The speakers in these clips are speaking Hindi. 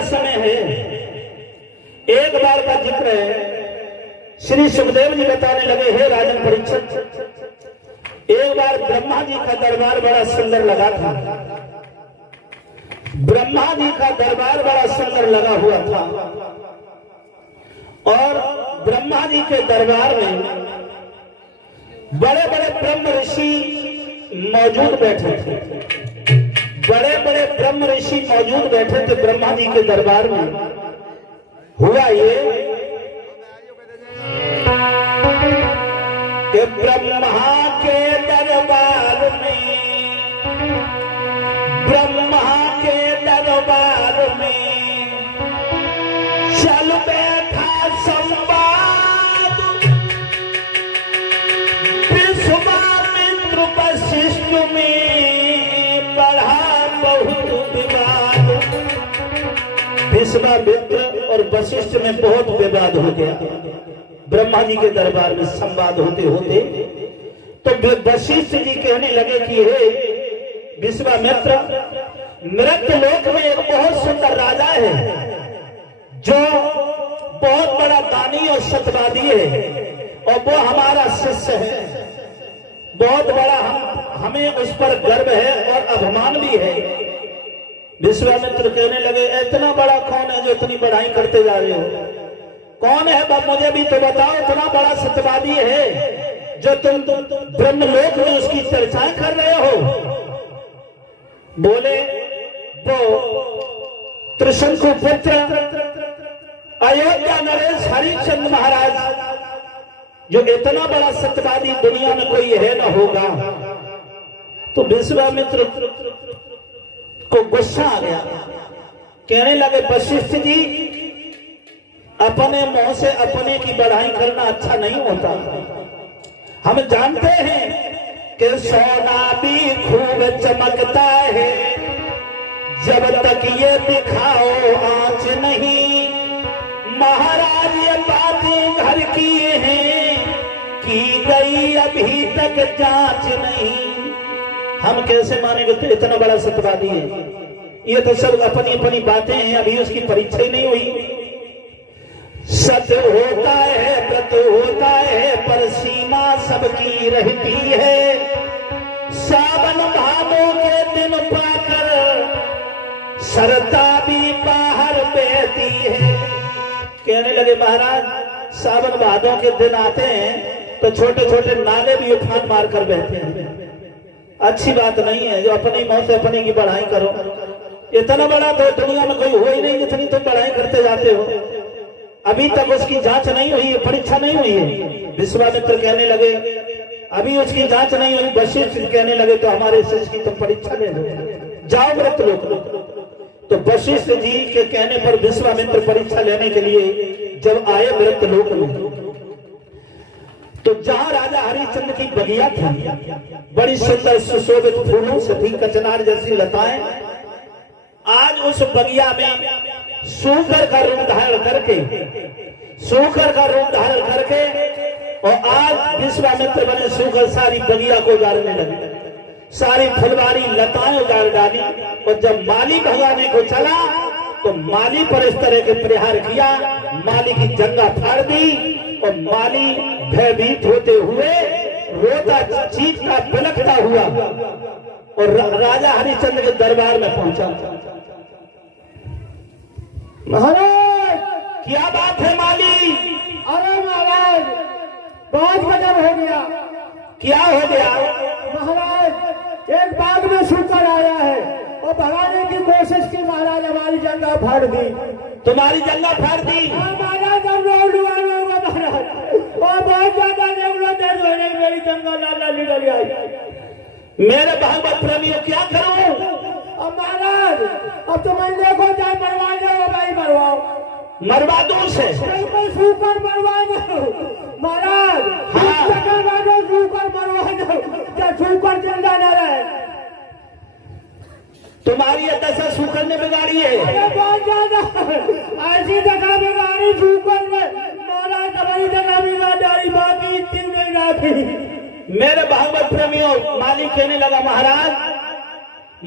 का समय है। एक बार का जिक्र है, श्री सुखदेव जी बताने लगे, हे राजन परीक्षित, एक बार ब्रह्मा जी का दरबार बड़ा सुंदर लगा था। ब्रह्मा जी का दरबार बड़ा सुंदर लगा हुआ था और ब्रह्मा जी के दरबार में बड़े बड़े ब्रह्म ऋषि मौजूद बैठे थे। बड़े बड़े ब्रह्म ऋषि मौजूद बैठे थे ब्रह्मा जी के दरबार में। हुआ ये कि ब्रह्मा के दरबार में, ब्रह्मा के दरबार में चल बैठा संवाद, विश्वामित्र वशिष्ठ में बढ़ा बहुत विवाद। विश्वामित्र और वशिष्ठ में बहुत विवाद हो गया। ब्रह्मा जी के दरबार में संवाद होते होते तो वशिष्ठ जी कहने लगे कि हे विश्वामित्र, मृत लोक में एक बहुत सुंदर राजा है जो बहुत बड़ा दानी और सत्यवादी है और वो हमारा शिष्य है। बहुत बड़ा हमें उस पर गर्व है और अभिमान भी है। विश्वामित्र कहने लगे, इतना बड़ा कौन है जो इतनी बढ़ाई करते जा रहे हो? कौन है बाप, मुझे भी तो बताओ। इतना बड़ा सत्यवादी है जो तुम ब्रह्मलोक में उसकी चर्चाएं कर रहे हो। बोले वो त्रिशंकु पुत्र अयोध्या नरेश हरिश्चंद्र महाराज, जो इतना बड़ा सत्यवादी दुनिया में कोई है न होगा। तो विश्वामित्र को गुस्सा आ गया। कहने लगे, वशिष्ठ जी, अपने मुंह से अपने की बढ़ाई करना अच्छा नहीं होता। हम जानते हैं कि सोना भी खूब चमकता है, जब तक ये दिखाओ आंच नहीं। महाराज ये बातें घर की हैं, की गई अभी तक जांच नहीं। हम कैसे मानेंगे तो इतना बड़ा सत्यवादी है? ये तो सब अपनी अपनी बातें हैं, अभी उसकी परीक्षा ही नहीं हुई। सत्य होता है, व्रत होता है, पर सीमा सबकी रहती है। सावन भादों के दिन पाकर सरता भी बाहर बहती है। कहने लगे, महाराज सावन भादों के दिन आते हैं तो छोटे छोटे नाले भी उफान मारकर बहते हैं। अच्छी बात नहीं है जो अपनी मौत से अपने की बढ़ाई करो। इतना बड़ा तो दुनिया में कोई हो ही नहीं जितनी तुम बढ़ाई करते जाते हो। अभी तक उसकी जांच नहीं हुई है, परीक्षा नहीं हुई है। विश्वामित्र कहने लगे, अभी उसकी जांच नहीं हुई। वशिष्ठ कहने लगे, तो हमारे शिष्य की तुम परीक्षा ले लो, जाओ मृत लोक। तो वशिष्ठ जी के कहने पर विश्वामित्र परीक्षा लेने के लिए जब आए मृत लोक में, तो जहां राजा हरिश्चंद्र की बगिया थी, बड़ी सुंदर सुशोभित फूलों से थी, कचनार जैसी लताएं, आज उस बगिया में सूकर का रूप धारण करके, सूकर का रूप धारण करके, और आज विश्वामित्र बने सूकर सारी बगिया को उजाड़ने लगे, सारी फुलवारी लताएं उजाड़ डाली। और जब माली भगाने को चला तो माली पर इस तरह के प्रहार किया, माली की जंगा फाड़ दी और माली भयभीत होते हुए रोता चीखता बिलखता हुआ और राजा हरिश्चंद्र के दरबार में पहुंचा। महाराज, क्या बात है माली? अरे महाराज, बहुत गजब हो गया। क्या हो गया? महाराज, एक बाग में सूकर आया है और भगाने की कोशिश की। महाराज हमारी जंगा फाड़ दी। तुम्हारी जंगा फाड़ दी? महाराज हम रोड डुबाना होगा महाराज, और बहुत ज्यादा दर्द होने की मेरी जंगा लाला निकल आई। मेरे भागवत प्रेमियों, क्या करूं? अब महाराज, अब तो मैं देखो चाहे मरवा जाओ भाई, मरवाओ, मरवा दो उसे। बिल्कुल सूकर मरवा दो महाराज। हाँ। सूकर मरवा दो, जब सूकर जिंदा न रहे। तुम्हारी ये दशा सूकर ने बिगाड़ी है। अरे बहुत ज्यादा ऐसी जगह बिगाड़ी सूकर में महाराज, तुम्हारी जगह बिगाड़ी, बाकी इतनी नहीं राखी। मेरे भागवत प्रेमियों, माली कहने लगा, महाराज,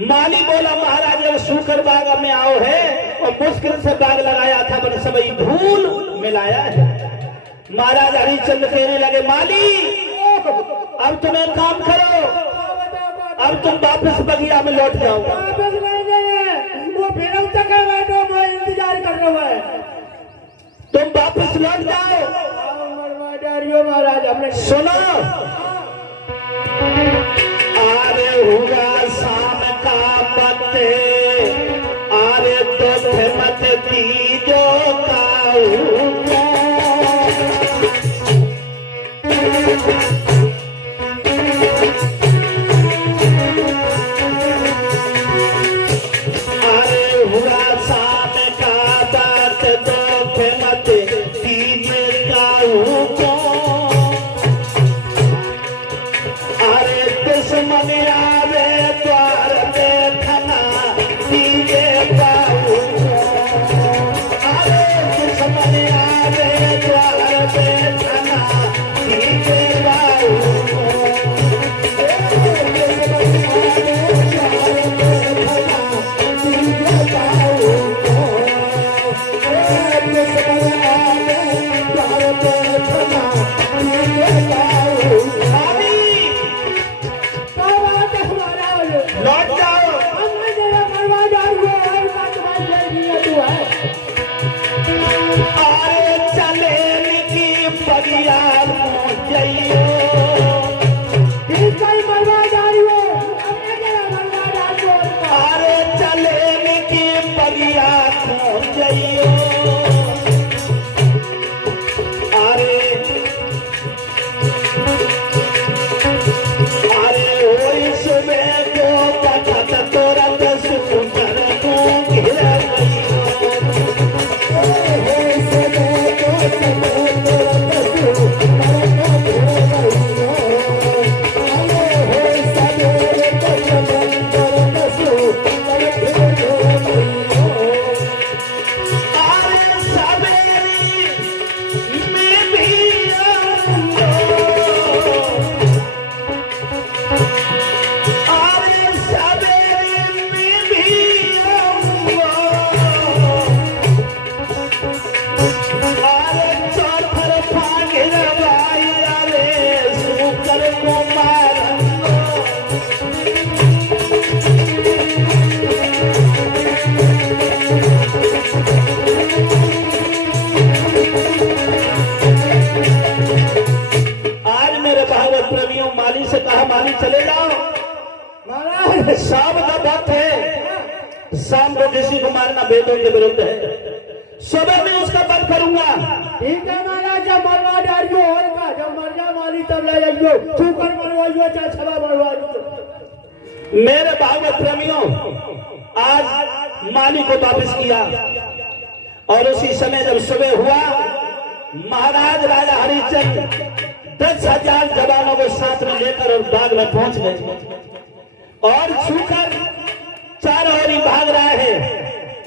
माली बोला, महाराज जब सूकर बाग में आओ है और मुश्किल से बाग लगाया था पर सबई धूल मिलाया है। महाराज हरिश्चंद्र कहने लगे माली अब तुम एक काम करो, अब तुम वापस बगिया में लौट जाओ। वापस नहीं जाइए, वो फिर तक है बैठो, मैं इंतजार कर रहा है। तुम वापस लौट जाओ। महाराज हमने सुनो, आरे हुआ शाम का पत्ते, आरे तो मत दीजो का शाम का वक्त है, शाम को किसी को मारना वेदों के विरुद्ध है। सुबह में उसका वध करूंगा। ठीक है महाराज, जब मरवा डालियो होगा, जब मर जा माली तब ले जाइयो, छूकर मरवाइयो चाहे छला मरवाइयो। मेरे भागवत प्रेमियों, आज माली को वापस किया और उसी समय जब सुबह हुआ, महाराज राजा हरिश्चंद्र 10,000 जवानों को साथ में लेकर और बाग में पहुंच गए और छूकर चारों ओर भाग रहा है।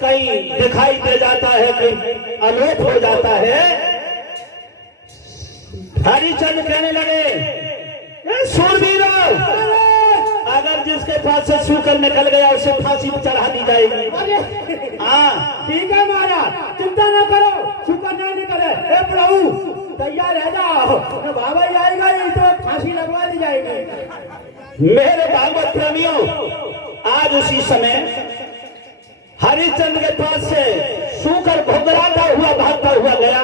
कहीं दिखाई दे जाता है, कहीं अलोप हो जाता है। हरिश्चंद्र कहने लगे सूरवीरों, अगर जिसके पास से छूकर निकल गया उसे फांसी पर चढ़ा दी जाएगी। हाँ ठीक है महाराज, चिंता न करो, छूकर नहीं निकले। हे प्रभु तैयार रह जाओ, बाबा जाएगा नहीं तो फांसी लगवा दी जाएगी। मेरे भागवत प्रेमियों, आज उसी समय हरिश्चंद्र के पास से सूकर घुघराता हुआ भागता हुआ गया।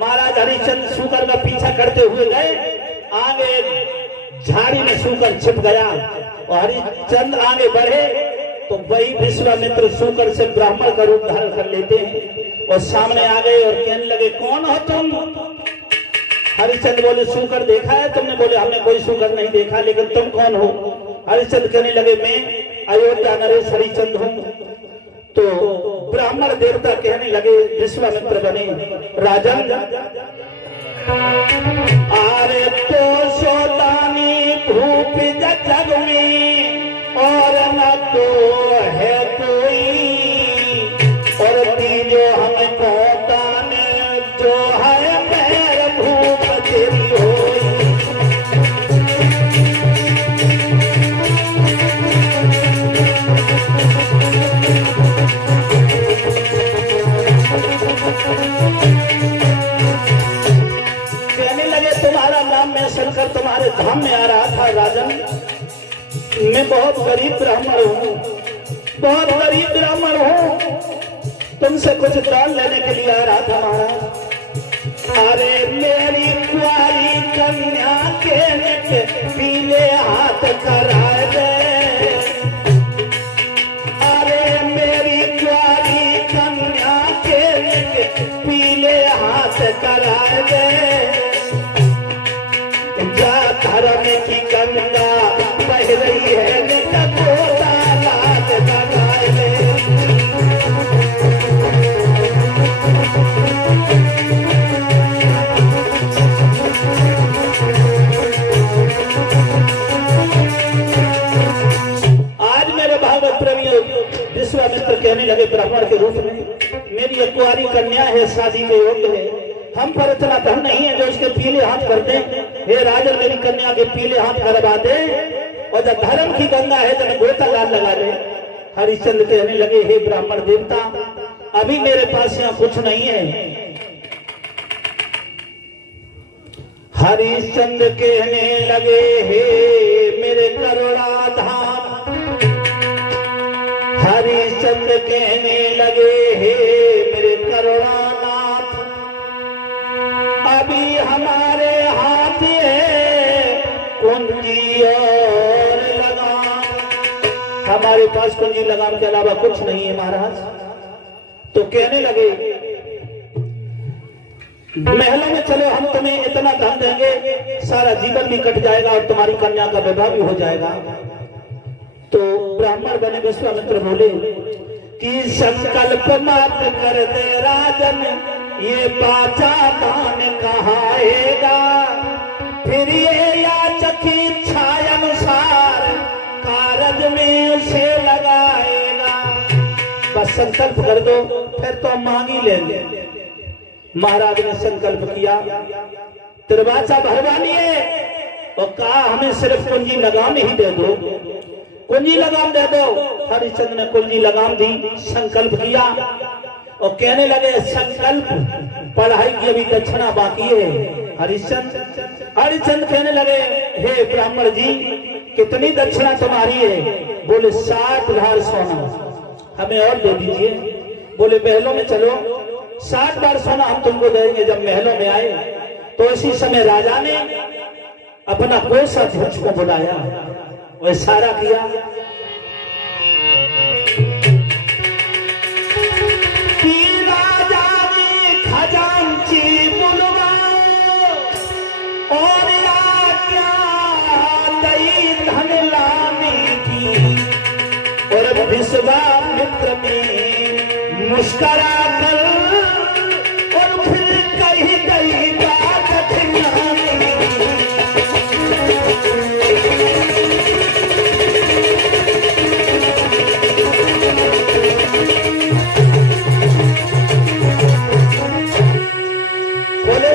महाराज हरिश्चंद्र सूकर का पीछा करते हुए गए, आगे झाड़ी में सूकर छिप गया और हरिश्चंद्र आगे बढ़े तो वही विश्वामित्र सूकर से ब्राह्मण का रूप धारण कर लेते हैं और सामने आ गए और कहने लगे कौन हो तुम? हरिश्चंद्र बोले सूकर देखा है तुमने? बोले हमने कोई सूकर नहीं देखा, लेकिन तुम कौन हो? हरिश्चंद्र कहने लगे मैं अयोध्या नरेश हरिश्चंद्र हूँ। तो ब्राह्मण देवता कहने लगे विश्वामित्र बने राजन, आरे तो सोतानी भूप जग में और न तो है कोई, और तीजो हमको दान जो है पैर भूप तेरी होई। बहुत गरीब ब्राह्मण हूँ, बहुत गरीब ब्राह्मण हूँ, तुमसे कुछ दान लेने के लिए आ रहा था महाराज। अरे मेरी कुआरी कन्या के नित पीले हाथ करा दे, अरे मेरी कुआरी कन्या के नित पीले हाथ करा दे, जा धर्म की गंगा बह रही है नित गोदा लाल लगाए दे। विश्वामित्र कहने लगे ब्राह्मण के रूप में, मेरी एक कुंवारी कन्या है, शादी के योग्य है, हम पर इतना धन नहीं है जो उसके पीले हाथ कर दे। हे राजन मेरी कन्या के पीले हाथ करवा दे, और जब धर्म की गंगा है जब गोता लाल लगा दे। हरिश्चंद्र कहने लगे हे ब्राह्मण देवता, अभी मेरे पास यहाँ कुछ नहीं है। हरिश्चंद्र कहने लगे हे मेरे करुणा धाम, हरिश्चंद्र कहने लगे हे मेरे करुणानाथ, अभी हमारे हाथ है कुंजी और लगाम, हमारे पास कुंजी लगाम के अलावा कुछ नहीं है महाराज। तो कहने लगे महलों में चलो, हम तुम्हें इतना धन देंगे सारा जीवन भी कट जाएगा और तुम्हारी कन्या का विवाह भी हो जाएगा। तो ब्राह्मण बने विश्वामित्र बोले कि संकल्प मत कर दे राजन, ये बाचा दान कहाएगा, फिर ये याचक की इच्छा अनुसार कारज में उसे लगाएगा। बस संकल्प कर दो फिर तो हम मांगी लेंगे। महाराज ने संकल्प किया, तिरवाचा भरवानी है और कहा हमें सिर्फ कुंजी लगाम ही दे दो, कुंजी लगाम दे दो। हरिश्चंद्र ने कुंजी लगाम दी, संकल्प किया और कहने लगे संकल्प पढ़ाई की अभी दक्षिणा बाकी है। हरिश्चंद्र कहने लगे हे ब्राह्मण जी कितनी दक्षिणा तुम्हारी है? बोले 60 भार सोना हमें और दे दीजिए। बोले महलों में चलो, 60 बार सोना हम तुमको देंगे। जब महलों में आए तो इसी समय राजा ने अपना कोषाध्यक्ष को बुलाया और इशारा किया कि राजा ने खजांची बुलवाओ और आज्ञा दई धन लाने की। और विश्वामित्र ने मुस्कुरा कर और फिर कही गई बात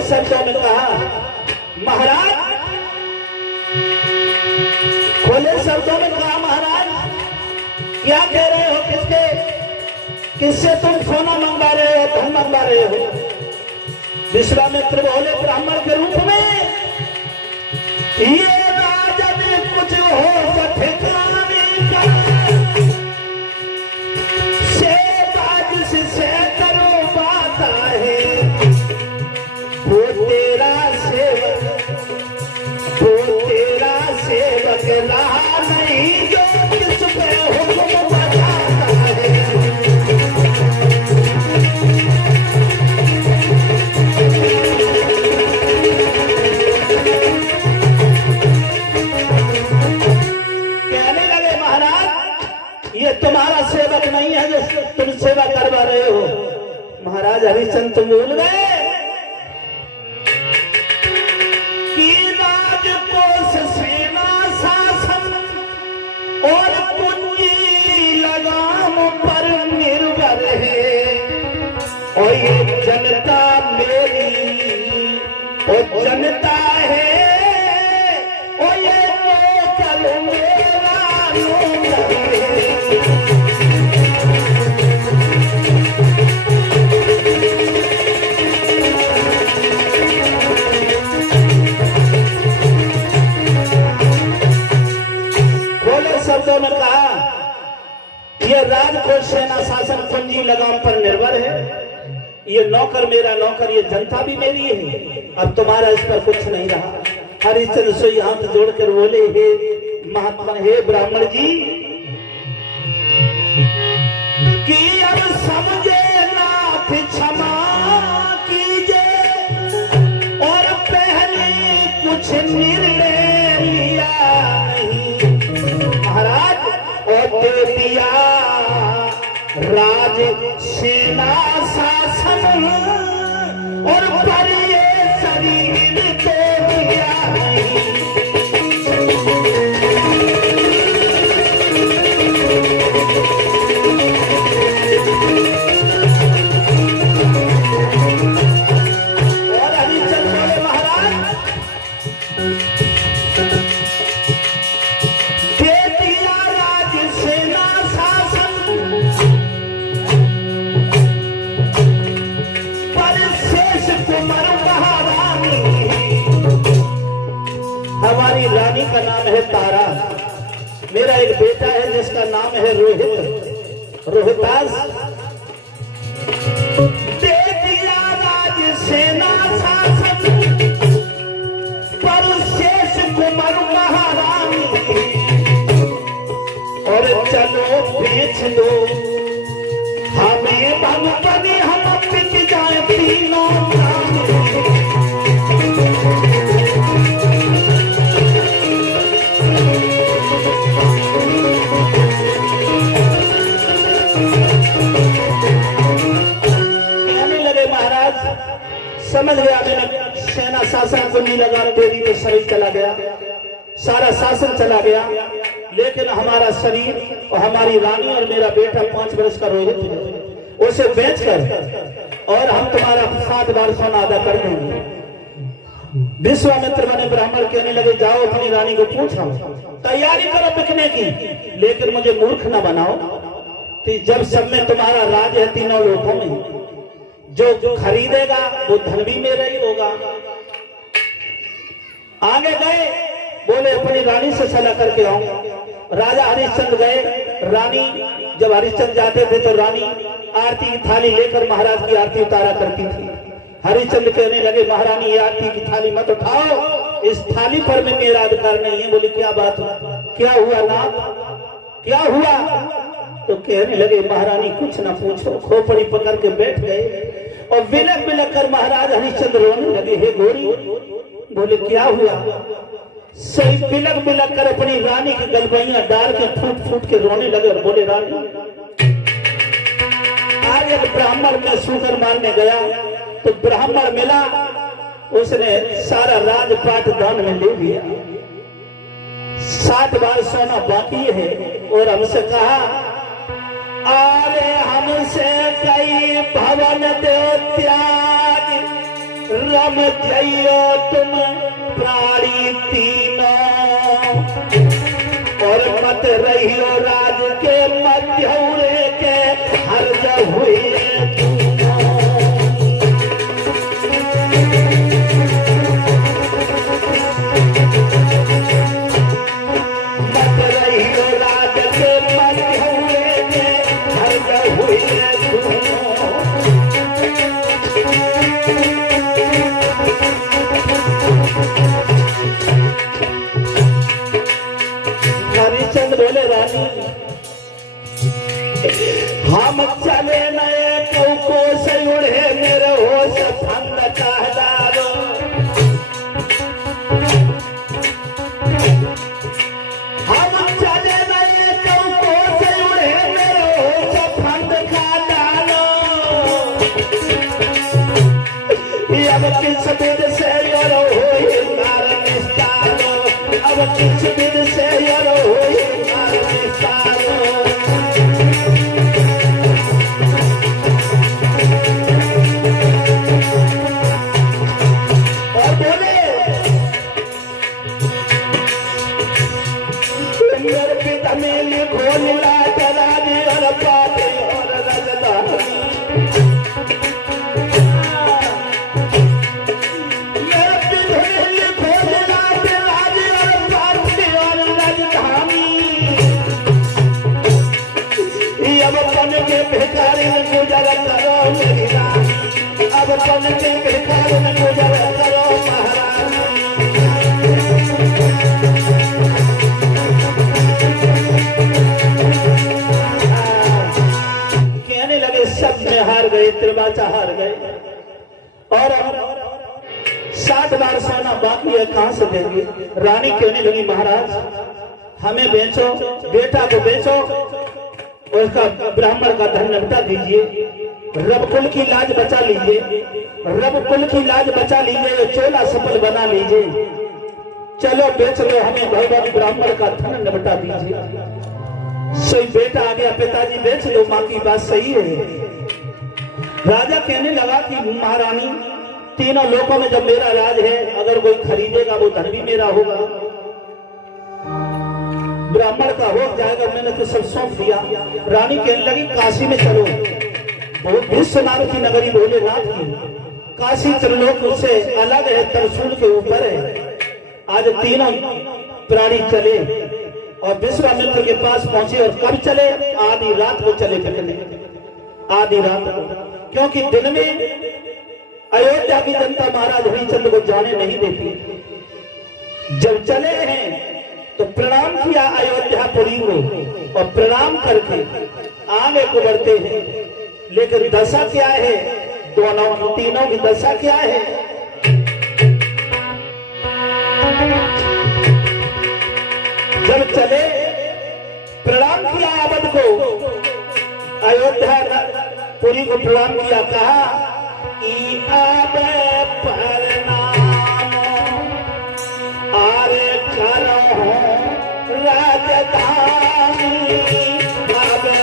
शब्दों में कहा महाराज, खोले शब्दों में कहा महाराज क्या कह रहे हो? किससे तुम सोना मंगवा रहे हो, धन मंगवा रहे हो? विश्वामित्र बोले ब्राह्मण के रूप में ये राजन कुछ हो ठिकाने का, से बाजिश से करो बात है, वो तेरा सेवक रहा नहीं जो किस पे हुक्म बताता है। कहने लगे महाराज ये तुम्हारा सेवक नहीं है जो तुम सेवा करवा रहे हो। महाराज हरिश्चंद्र तुम भूल गए कि राजकोष सेना शासन और पूंजी लगाम पर निर्भर है, और ये जनता मेरी और जनता है, और ये नौकर मेरा नौकर है। शब्दों में तुम पर निर्भर है। ये नौकर मेरा नौकर, ये जनता भी मेरी है। अब तुम्हारा इस पर कुछ नहीं रहा। हरिश्चंद्र सोई हाथ जोड़कर बोले, हे महात्मा, हे ब्राह्मण जी, कि अब समझे नाथ क्षमा कीजिए और पहले कुछ निर्णय लिया नहीं। महाराज और दे दिया राज सेना शासन और पर ये शरीर तो दिया नहीं। हमारी रानी का नाम है तारा। मेरा एक बेटा है जिसका नाम है रोहित, रोहितास। दे दिया राज सेना शासन पर शेष कुमार महारानी और चलो बेच दो हमें भगवानी, हम पिट जाए तीनों समझ गया। मैंने सेना शासन को नहीं लगा दे दी तो शरीर चला गया, सारा शासन चला गया। लेकिन हमारा शरीर और हमारी रानी और मेरा बेटा 5 वर्ष का रोहित है, उसे बेचकर और हम तुम्हारा 7 बार सोना अदा कर देंगे। विश्वामित्र बने ब्राह्मण कहने लगे, जाओ अपनी रानी को पूछो, तैयारी करो बिकने की, लेकिन मुझे मूर्ख न बनाओ। तो जब सब में तुम्हारा राज है तीनों लोगों में, जो खरीदेगा वो धन भी मेरा ही होगा। आगे गए, बोले अपनी रानी से सलाह करके आओ। राजा हरिश्चंद्र गए। रानी जब हरिश्चंद्र जाते थे तो रानी आरती की थाली लेकर महाराज की आरती उतारा करती थी। हरिश्चंद्र कहने लगे, महारानी ये आरती की थाली मत उठाओ, इस थाली पर में मेरा अधिकार नहीं है। बोले क्या बात हुआ, क्या हुआ नाथ, क्या हुआ? तो कहने लगे, महारानी कुछ ना पूछो। खोपड़ी पकड़ के बैठ गए और बिलक बिलक कर महाराज हरिश्चंद्र रोने लगे। हे गोरी, बोले क्या हुआ? सही बिलक बिलक कर अपनी रानी की गलबैया डाल के फूट फूट के रोने लगे और बोले, रानी आज एक ब्राह्मण में सूकर मारने गया तो ब्राह्मण मिला, उसने सारा राजपाट दान में ले लिया। 7 बार सोना बाकी है और हमसे कहा, अरे हमसे कई भवन दे त्याग, रम जइयो तुम प्राणी तीनों, और मत रहियो राज के मध्य के हर हुए। हरिश्चंद्र बोले, रानी हम चले नए को से उड़े मेरे होश भंग चाहदारो। हम चले नए को से उड़े मेरे होश भंग खा डालो। अब किस दिन से यारो होए मार निस्तारो, अब किस दिन से यारो होए मार निस्तारो। और बोले, मेरे पिता में लिखो नीला तरानी और पापी और रजदानी। मेरे पिता में लिखो नीला तरानी और पापी मेरी रानी, अब पलटे के कारण गुजर करो महारानी। कहने लगे सब में हार गए, त्रिवाचा हार गए, और 60 बार सोना बाकी है, कहां से देंगे? रानी कहने लगी महाराज हमें बेचो, बेटा को बेचो, उसका ब्राह्मण का धन निपटा दीजिए, रब कुल की लाज बचा लीजिए, रब कुल की लाज बचा लीजिए, ये चोला सफल बना लीजिए, चलो बेच लो, हमें भगवान ब्राह्मण का धन निपटा दीजिए। सही बेटा आ गया, पिताजी बेच लो, माँ की बात सही है। राजा कहने लगा कि महारानी तीनों लोकों में जब मेरा राज है, अगर कोई खरीदेगा वो धन भी मेरा होगा, ब्राह्मण का हो जाएगा, मैंने तो सब सौंप दिया। रानी कहने लगी काशी में चलो, बहुत विश्वनाथ की नगरी भोलेनाथ की, काशी त्रिलोक से अलग है, त्रिशूल के ऊपर है। आज तीनों प्राणी चले और विश्वामित्र के पास पहुंचे, और कब चले? आधी रात को चले, आधी रात को, क्योंकि दिन में अयोध्या की जनता महाराज हरिश्चंद्र को जाने नहीं देती। जब चले हैं तो प्रणाम किया अयोध्यापुरी को, और प्रणाम करके आगे को बढ़ते हैं, लेकिन दशा क्या है? दोनों तीनों की दशा क्या है? जब चले प्रणाम किया अवध को, अयोध्यापुरी को प्रणाम किया, कहा आरे करो राजधानी, आबे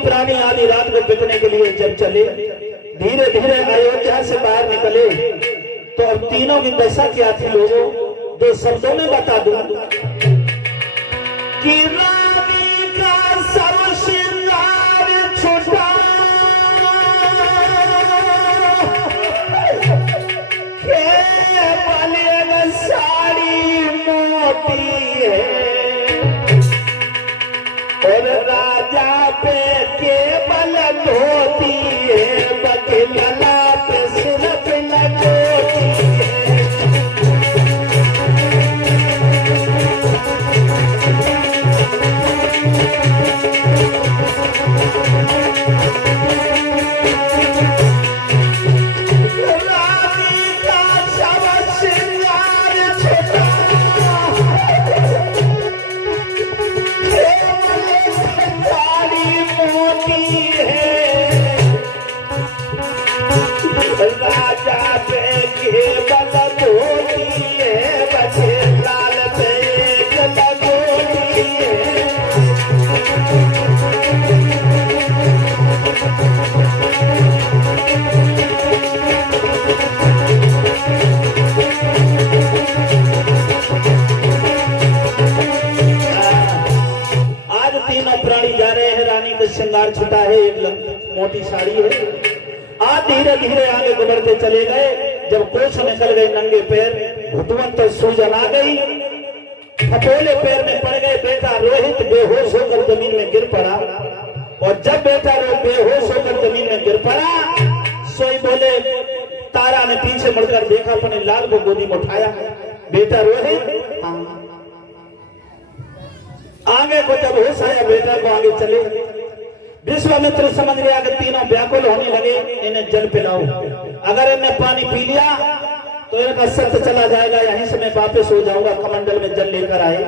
प्राणी आधी रात को बिकने के लिए जब चले, धीरे धीरे अयोध्या से बाहर निकले, तो अब तीनों की दशा क्या थी लोगों? 2 शब्दों में बता दूं कि रानी का सब श्रृंगार छूटा, केवल साड़ी मोटी है, और राजा पे केवल धोती है, बकला पे सिर्फ लगोती है। रानी का सब श्रृंगार छुटा, राजा पे केवल धोती है, बचे लाल पे लगोती है। आज तीनों प्राणी जा रहे हैं, रानी का श्रृंगार छुटा है, एक मोटी साड़ी है। आज धीरे धीरे आगे बढ़ते चले गए, जब कोच निकल गए नंगे पैर, घुटवन तक सूजन आ गई, फपोले पैर में पड़ गए। बेटा रोहित बेहोश होकर जमीन में गिर पड़ा, और जब बेटा बेहोश होकर जमीन में गिर पड़ा, सोई बोले तारा ने पीछे मुड़कर देखा, अपने लाल को गोदी में उठाया। बेटा रोहित, आगे को जब होश आया बेटा को आगे चले। विश्वामित्र समझ गया कि तीनों व्याकुल होने लगे, इन्हें जल पिलाओ, अगर इन्हें पानी पी लिया तो इनका सत्य चला जाएगा, यहीं से मैं वापस हो जाऊंगा। कमंडल में जल लेकर आए।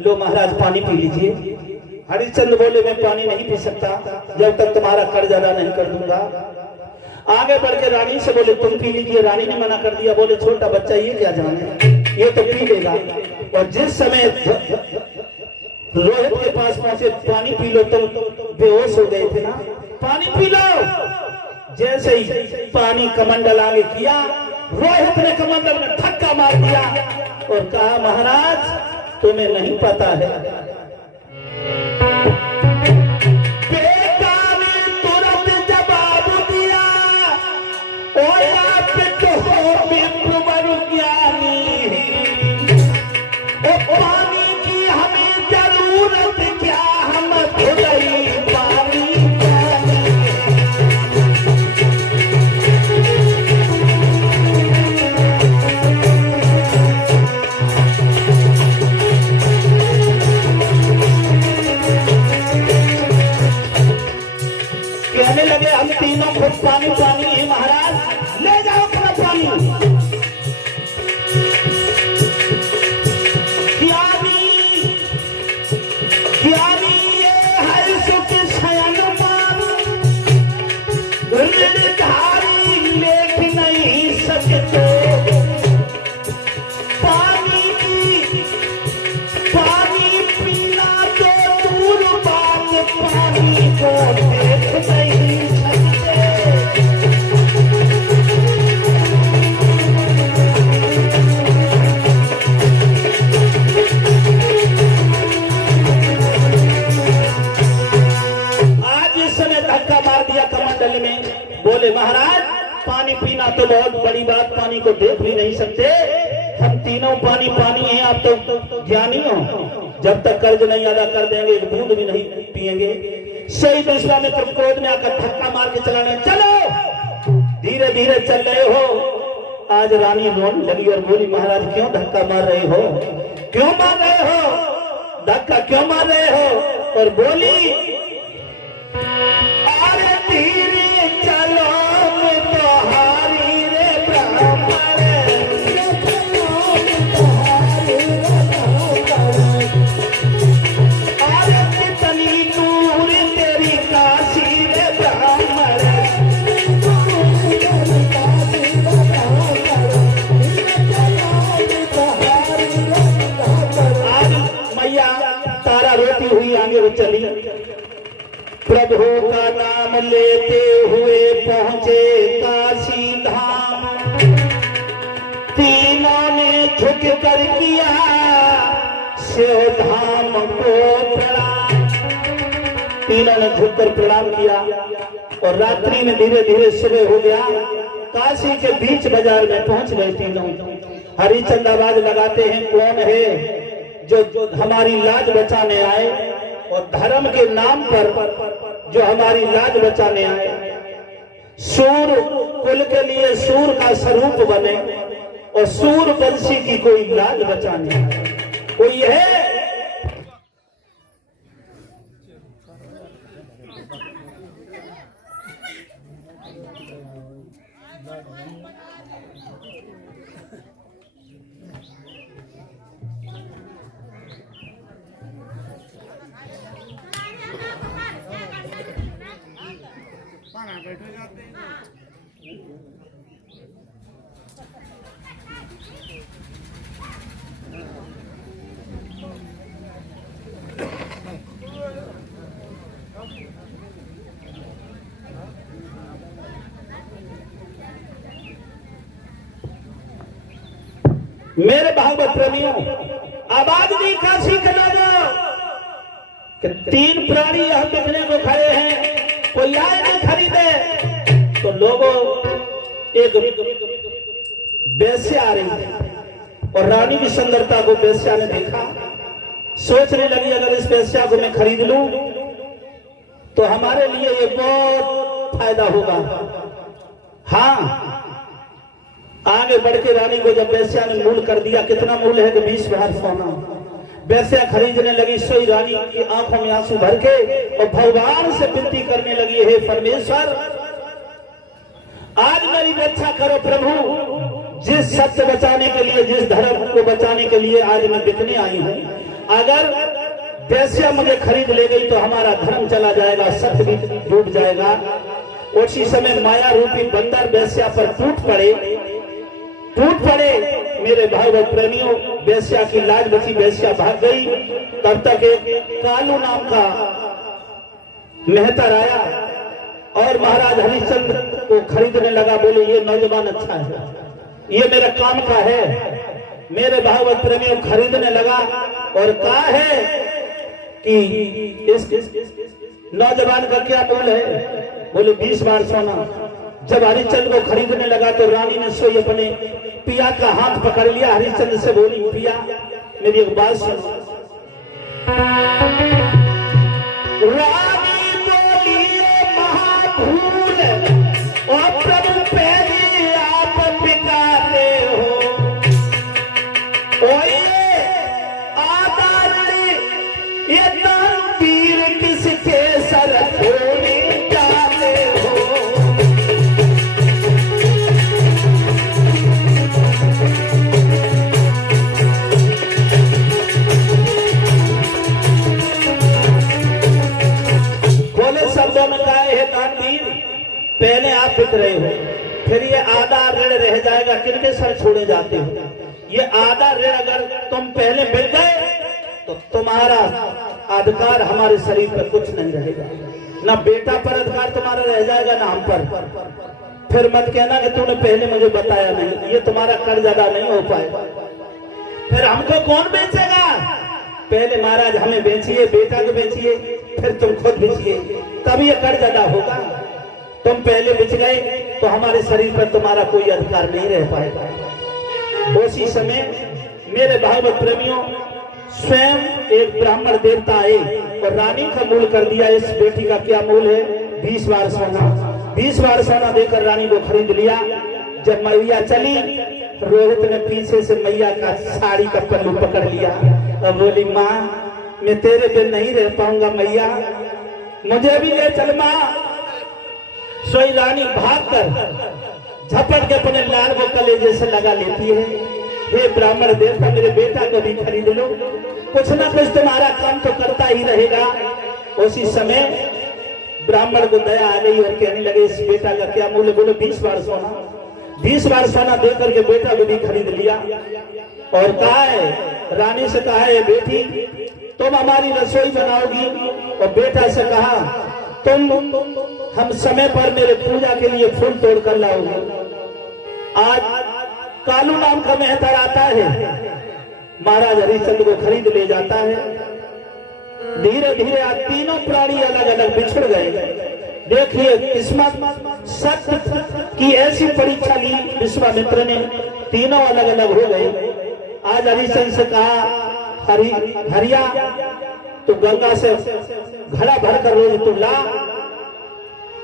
लो महाराज पानी पी लीजिए। हरिश्चंद्र बोले मैं पानी नहीं पी सकता जब तक तुम्हारा कर्ज अदा नहीं कर दूंगा। आगे बढ़ के रानी से बोले तुम पी लीजिए। रानी ने मना कर दिया, बोले छोटा बच्चा ये क्या जाने, ये तो पी लेगा। और जिस समय रोहित के पास पहुंचे, पानी पी लो, तुम बेहोश हो गए थे ना, पानी पी लो। जैसे ही पानी कमंडल आगे किया, रोहित ने कमंडल में धक्का मार दिया और कहा महाराज तुम्हें नहीं पता है, बेटा ने तुरंत जवाब दिया, और आप तो हो विप्रवर ज्ञानी, पानी की हमें जरूरत क्या, हम खुद ही पानी कहने लगे हम तीनों खुद पानी पानी है महाराज, ले जाओ अपना पानी। ज्ञानी ये है सुख शयन पान, ऋणधारी लेख नहीं सकते, पानी पीना तो दूर बात, पानी को देख नहीं सकते। आज इस समय धक्का मार दिया कमंडल में, बोले महाराज पानी पीना तो बहुत बड़ी बात, पानी को देख भी नहीं सकते, हम तीनों पानी पानी हैं, आप तो ज्ञानी हो, जब तक कर्ज नहीं अदा कर देंगे एक बूंद भी नहीं पिएंगे। सही विश्वामित्र क्रोध में आकर धक्का मार के चलाने, चलो धीरे धीरे चल रहे हो। आज रानी रोने लगी और बोली महाराज क्यों धक्का मार रहे हो, क्यों मार रहे हो, धक्का क्यों मार रहे हो। और बोली अरे धीरे चलो तो हारी रे ब्राह्मण, अरे कितनी दूर तेरी काशी रे ब्राह्मण, आज मैया तारा रोती हुई आगे चली। प्रभु का नाम लेते हुए पहुंचे काशी धाम, तीनों ने झुक कर किया शिव धाम को प्रणाम। तीनों ने झुक कर प्रणाम किया और रात्रि में धीरे धीरे सुबह हो गया। काशी के बीच बाजार में पहुंच गए तीनों। हरिचंद आवाज लगाते हैं कौन है जो हमारी लाज बचाने आए, और धर्म के नाम पर जो हमारी लाज बचाने आए। सूर कुल के लिए सूर का स्वरूप बने और सूर वंशी की कोई लाज बचाने आए, कोई है। मेरे भागवत प्रेमियों, आवाज दी काशी के लोगों कि तीन प्राणी यहां बिकने को खड़े हैं, कोई आए नहीं खरीदे। तो लोगों एक वैसे आ रही है, और रानी की सुंदरता को वेश्या ने देखा, सोचने लगी अगर इस वेश्या को मैं खरीद लूं तो हमारे लिए ये बहुत फायदा होगा। हाँ, आगे बढ़ के रानी को जब वेश्या ने मूल कर दिया, कितना मूल है कि 20 भार सोना, वेश्या खरीदने लगी। सोई रानी की आंखों में आंसू भर के और भगवान से विनती करने लगी, हे परमेश्वर आज मेरी रक्षा करो प्रभु, जिस सत्य बचाने के लिए, जिस धर्म को बचाने के लिए आज मैं बिकने आई हूं, अगर वेश्या मुझे खरीद ले गई तो हमारा धर्म चला जाएगा, सत्य भी डूब जाएगा। उसी समय माया रूपी बंदर वेश्या पर टूट पड़े। मेरे भाई व प्रेमियों, वेश्या की लाज बची, वेश्या भाग गई। तब तक एक कालू नाम का मेहतर आया और महाराज हरिश्चंद्र को खरीदने लगा। बोले ये नौजवान अच्छा है, ये मेरे काम का है। मेरे भाई व प्रेमियों खरीदने लगा और कहा है कि इस नौजवान का क्या मूल है? बोले 20 भार सोना। जब हरिश्चंद्र को खरीदने लगा तो रानी ने सोई अपने पिया का हाथ पकड़ लिया। हरिश्चंद्र से बोली, पिया मेरी एक बात सुन। रानी बोली, महाभूल और प्रभु पहले आप बिकाते हो, ओए आदर ये वीर किसके सर धोने जाते हो। शब्दों में कहा है दानवीर, पहले आप बिक रहे हो, फिर ये आधा ऋण रह जाएगा, किनके सर छोड़े जाते हो? ये आधा ऋण अगर तुम पहले बिक गए तो तुम्हारा अधिकार हमारे शरीर पर कुछ नहीं रहेगा, ना बेटा पर अधिकार तुम्हारा रह जाएगा ना हम पर। फिर मत कहना कि तूने पहले मुझे बताया नहीं, ये तुम्हारा कर्ज अदा नहीं हो पाएगा। फिर हमको कौन बेचेगा? पहले महाराज हमें बेचिए, बेटा को बेचिए, फिर तुम खुद बेचिए, तब ये कर्ज अदा होगा। तुम पहले बेच गए तो हमारे शरीर पर तुम्हारा कोई अधिकार नहीं रह पाएगा। उसी समय मेरे भाई व प्रेमियों, स्वयं एक ब्राह्मण देवता आए और रानी का मूल कर दिया। इस बेटी का क्या मूल है? 20 भार सोना। 20 भार सोना देकर रानी को खरीद लिया। जब मैया चली, रोहित ने पीछे से मैया का साड़ी का पल्लू पकड़ लिया और बोली, माँ मैं तेरे बिन नहीं रह पाऊंगा, मैया मुझे भी ले चल माँ। सोई रानी भागकर झपट के अपने लाल को कलेजे से लगा लेती है, हे ब्राह्मण देवता मेरे बेटा को भी खरीद लो, कुछ ना कुछ तुम्हारा काम तो करता ही रहेगा। उसी समय ब्राह्मण को दया आ गई और कहने लगे, इस बेटा का क्या मूल्य? बोले 20 भार सोना। 20 भार सोना देकर के बेटा को भी खरीद लिया और कहा है, रानी से कहा है, बेटी तुम हमारी रसोई बनाओगी, और बेटा से कहा तुम हम समय पर मेरे पूजा के लिए फूल तोड़ कर लाओगे। आज कालू नाम का मेहतर आता है, महाराज हरिश्चंद्र को खरीद ले जाता है। धीरे धीरे आज तीनों प्राणी अलग अलग बिछड़ गए। देखिए किस्मत सत्य की ऐसी परीक्षा ली विश्वामित्र ने, तीनों अलग अलग हो गए। आज हरिश्चंद्र से कहा, हरिया तो गंगा से घड़ा भरकर रोज तू ला,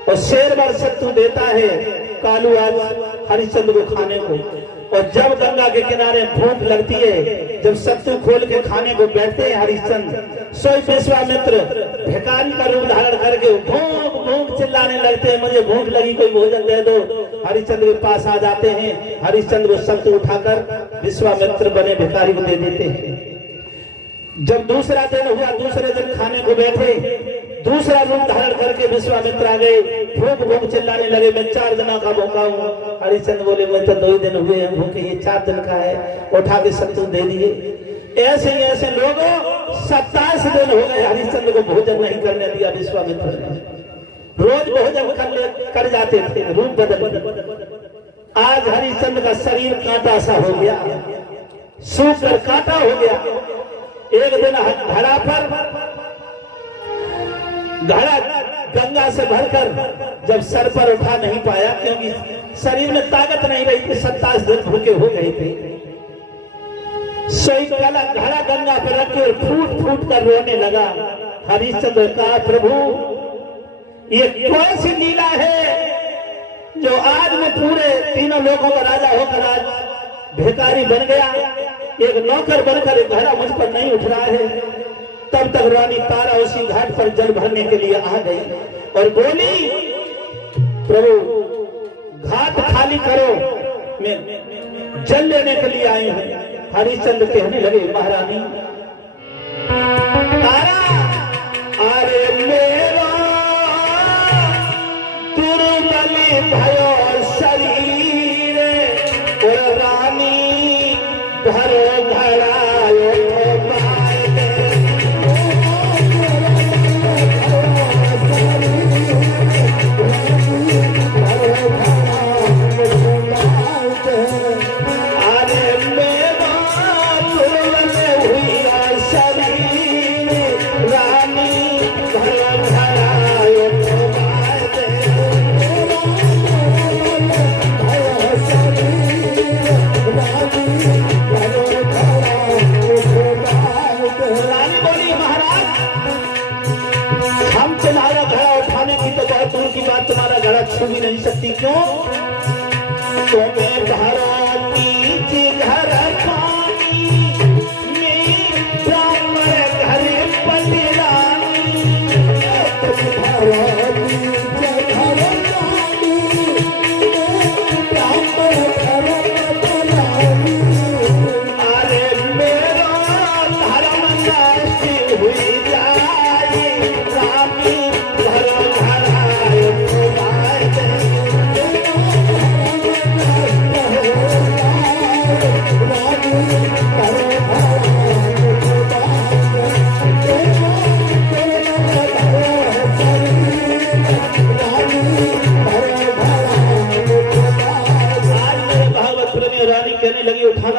और शेर भर सत्तू देता है कालू आज हरिश्चंद्र को खाने को। और जब गंगा के किनारे भूख लगती है, जब सत्तू खोल के खाने को बैठते हैं हरिश्चंद्र, सोई विश्वामित्र भिखारी का रूप धारण करके भूख भूख चिल्लाने लगते हैं, मुझे भूख लगी, कोई भोजन दे दो। हरिश्चंद्र के पास आ जाते हैं, हरिश्चंद्र को सत्तू उठाकर विश्वामित्र बने भिखारी को दे देते हैं। जब दूसरा दिन हुआ, दूसरे दिन खाने को बैठे, दूसरा रूप धारण करके विश्वामित्र आ गए, भूख भूख चिल्लाने लगे, मैं 4 दिनों का भूखा हूँ। हरिश्चंद्र बोले, मैं तो 2 ही दिन हुए हैं भूखे, ये 4 दिन का है, उठा के सत्तू दे दिए। ऐसे ही ऐसे लोगों 27 दिन हो गए हरिश्चंद्र को भोजन नहीं करने दिया विश्वामित्र ने। रोज भोजन कर जाते थे, रूप बदल। आज हरिश्चंद्र का शरीर कांटा सा हो गया, सूख कर कांटा हो गया। एक दिन घड़ा पर घड़ा गंगा से भरकर जब सर पर उठा नहीं पाया, क्योंकि शरीर में ताकत नहीं रही थी, 27 दिन भूखे हो गए थे। सोई काला घड़ा गंगा पर रख के फूट फूट कर रोने लगा। हरिश्चंद्र कहा, प्रभु ये कौन सी लीला है जो आज मैं पूरे तीनों लोगों का राजा होकर आज भिखारी बन गया, एक नौकर बनकर एक घड़ा मुझ पर नहीं उठ रहा है। तब तक रानी तारा उसी घाट पर जल भरने के लिए आ गई और बोली, प्रभु घाट खाली करो, मैं जल लेने के लिए आई हूं। हरिश्चंद्र कहने लगे, महारानी तारा, अरे मेरा दुर्बल भयो शरीर और रानी भरो घड़ायो तुम्हारा घड़ा छू भी नहीं सकती। क्यों? तुम्हें भारती घर पानी में ब्राह्मण घर पतिरानी, अरे मेरा धर्म नष्ट हुई जाए, रामी भरो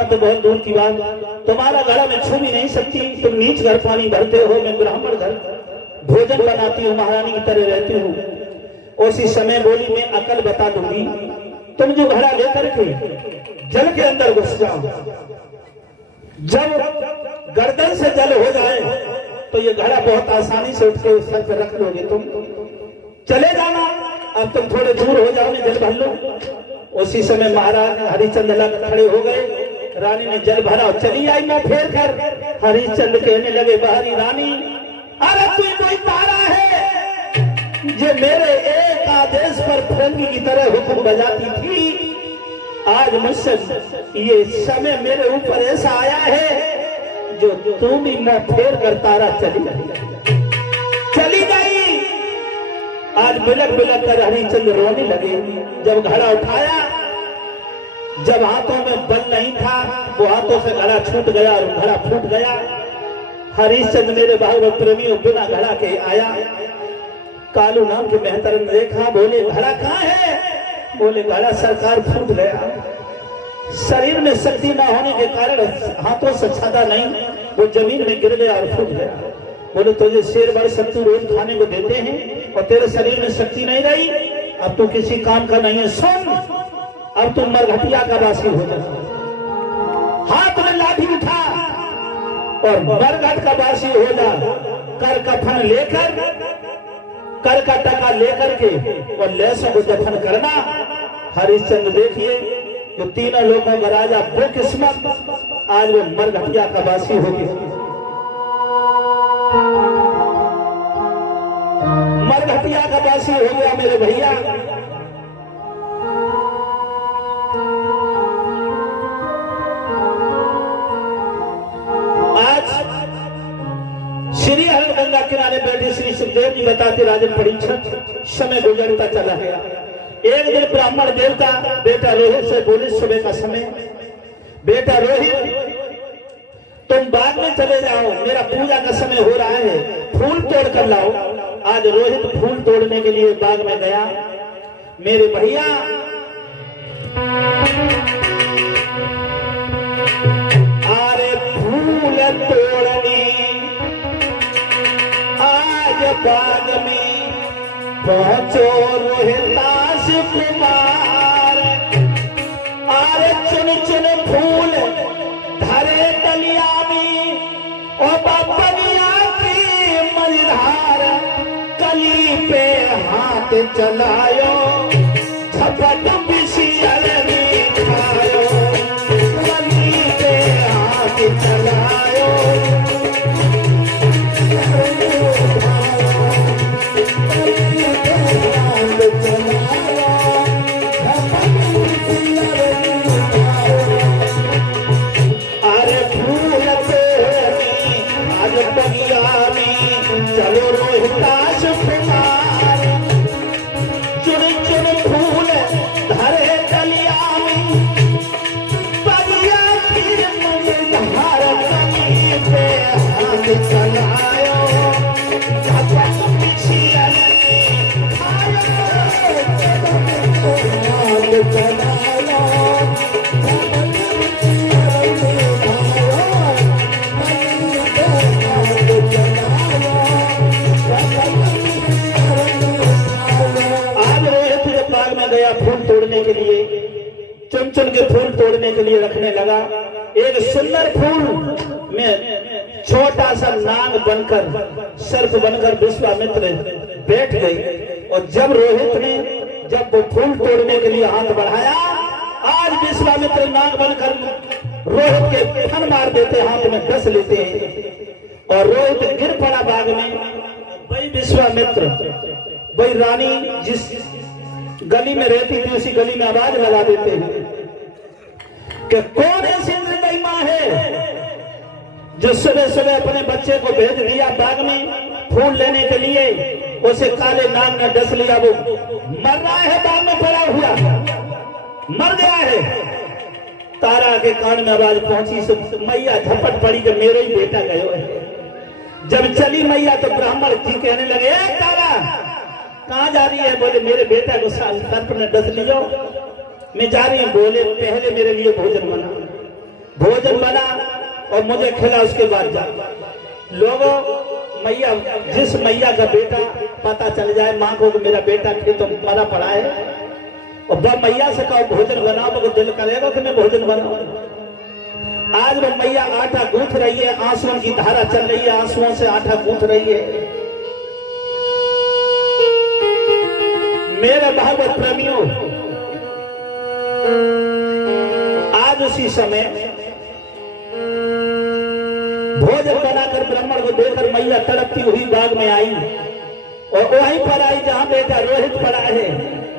तो बहुत दूर की बात, तुम्हारा घड़ा मैं छू भी नहीं सकती। तुम नीच घर पानी भरते हो, मैं ब्राह्मण घर भोजन बनाती हूँ, महारानी की तरह रहती हूँ। उसी समय बोली, मैं अकल बता दूंगी, तुम जो घड़ा लेकर के जल के अंदर घुस जाओ, जब गर्दन से जल हो जाए तो ये घड़ा बहुत आसानी से उठ के सर पर रख लोगे। तुम चले जाना, अब तुम थोड़े दूर हो जाओ, जल भर लो। उसी समय महाराज हरिश्चंद्र लग खड़े हो गए। रानी ने जल भरा और चली आई मुंह फेर कर। हरिश्चंद्र कहने लगे, बाहरी रानी, अरे तू कोई तारा है जो मेरे एक आदेश पर फिरंगी की तरह हुक्म बजाती थी। आज मुझसे ये समय मेरे ऊपर ऐसा आया है जो तू भी मुंह फेर कर तारा चली गई। आज बिलक बिलक कर हरिश्चंद्र रोने लगे। जब घड़ा उठाया, जब हाथों में बल नहीं था, वो हाथों से घड़ा छूट गया और घड़ा फूट गया। हरिश्चंद्र मेरे भागवत प्रेमी बिना घड़ा के आया। कालू नाम के मेहतर ने देखा, बोले घड़ा कहाँ है? बोले घड़ा सरकार फूट गया। शरीर में शक्ति न होने के कारण हाथों से छाता नहीं, वो जमीन में गिर गया और फूट गया। बोले तुझे शेर बड़े सत्तू रोज खाने को देते हैं और तेरे शरीर में शक्ति नहीं रही, अब तू किसी काम का नहीं है। सुन, अब तुम मरघटिया का वासी हो जा। हाथ में लाठी उठा और मरघट का वासी हो जा। कर कफन लेकर, कर का टका लेकर के और लहसुन को दफन करना। हरिश्चंद्र देखिए, जो तीनों लोगों का राजा वो किस्मत, आज वो मरघटिया का वासी हो गया। मरघटिया का वासी हो गया मेरे भैया। श्री हरिगंगा किनारे बैठे श्री सुखदेव जी बताते, राजन परीक्षित, समय गुजरता चला गया। एक दिन ब्राह्मण देवता बेटा रोहित से बोले, सुबह का समय, बेटा रोहित तुम बाग में चले जाओ, मेरा पूजा का समय हो रहा है, फूल तोड़ कर लाओ। आज रोहित फूल तोड़ने के लिए बाग में गया। मेरे भैया अरे फूल तोड़ने आज बाग में पहुंचो रोहितास कुमार। अरे चुन चुन फूल धरे तली हाथ चलायो झपट बिछियल खायो बली पे हाथ चलायो अरे फूल पे आज बगिया में चलो रोहिताश कुमार चुन चुन फूल धरे डलिया में बगिया फिर मुझे धार कली पे हाथ चलायो झपट बिछियल गया फूल तोड़ने के लिए चुन चुन के फूल तोड़ने के लिए रखने लगा एक सुंदर फूल में छोटा सा नाग बनकर सर्प बनकर विश्वामित्र बैठ गए और जब रोहित ने जब वो फूल तोड़ने के लिए हाथ बढ़ाया आज विश्वामित्र नाग बनकर रोहित के फन मार देते हाथ में डस लेते हैं और रोहित गिर पड़ा बाग में वही विश्वामित्र वही रानी जिस गली में रहती थी उसी गली में आवाज लगा देते हैं कि कौन ऐसी निर्दयी मां है जो सुबह सुबह अपने बच्चे को भेज दिया बाग में फूल लेने के लिए उसे काले नाग ने डस लिया वो मर रहा है बाग में पड़ा हुआ मर गया है तारा के कान में आवाज पहुंची सो मैया झपट पड़ी कि मेरे ही बेटा गयो है जब चली मैया तो ब्राह्मण जी कहने लगे तारा कहाँ जा रही है बोले मेरे बेटा को सर्प ने डस लियो मैं जा रही हूँ बोले पहले मेरे लिए भोजन बना और मुझे खिला उसके बाद जा लोगों मैया जिस मैया का बेटा पता चल जाए माँ को कि मेरा बेटा खेतों मरा पड़ा है और वह मैया से कहो भोजन बनाओ तो दिल करेगा कि मैं भोजन बनाऊं आज वो मैया आटा गूंथ रही है आंसुओं की धारा चल रही है आंसुओं से आटा गूंथ रही है मेरे भागवत प्रेमियों आज उसी समय भोजन बनाकर ब्राह्मण को देकर मैया तड़पती हुई बाग में आई और वहीं पर आई जहां बेटा रोहित पड़ा है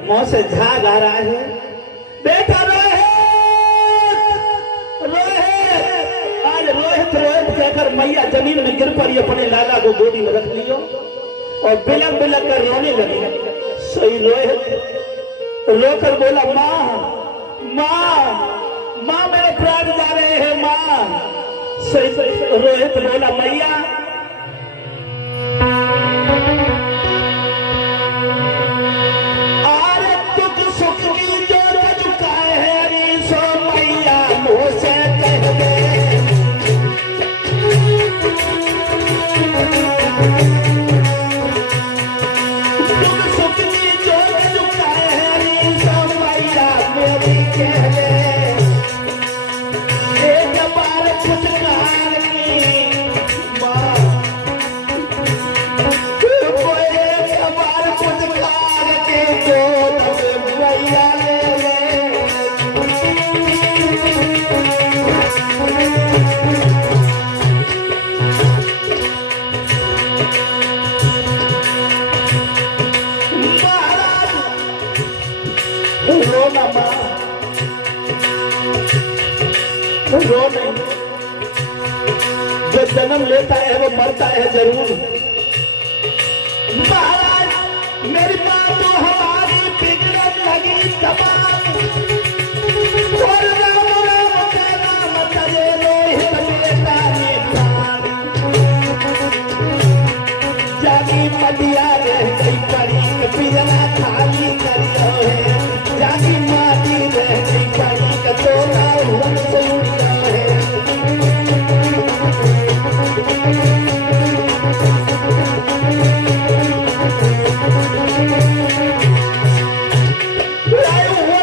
मुंह से झाग आ रहा है बेटा रोहित आज रोहित रोहित कहकर मैया जमीन में गिर पड़ी अपने लाला को गोदी में रख लियो और बिलक बिलक कर रोने लगी सही रोहित रोकर बोला माँ माँ माँ मेरे प्राण जा रहे हैं माँ सही रोहित बोला मैया अरे दुख सुख की जो चुकाए है रे सो मैया मुँह से कह दे रो नहीं जो जन्म लेता है वो मरता है जरूर महाराज मेरी माँ तो हमारी बिगड़न लगी तमाम बोल राम राम के नाम करे रोहित बेटा ने प्राण जागी मदिया रह गई पड़ी पिजना खाली करियो है जागी माटी रह गई पड़ी कतोला हुन से I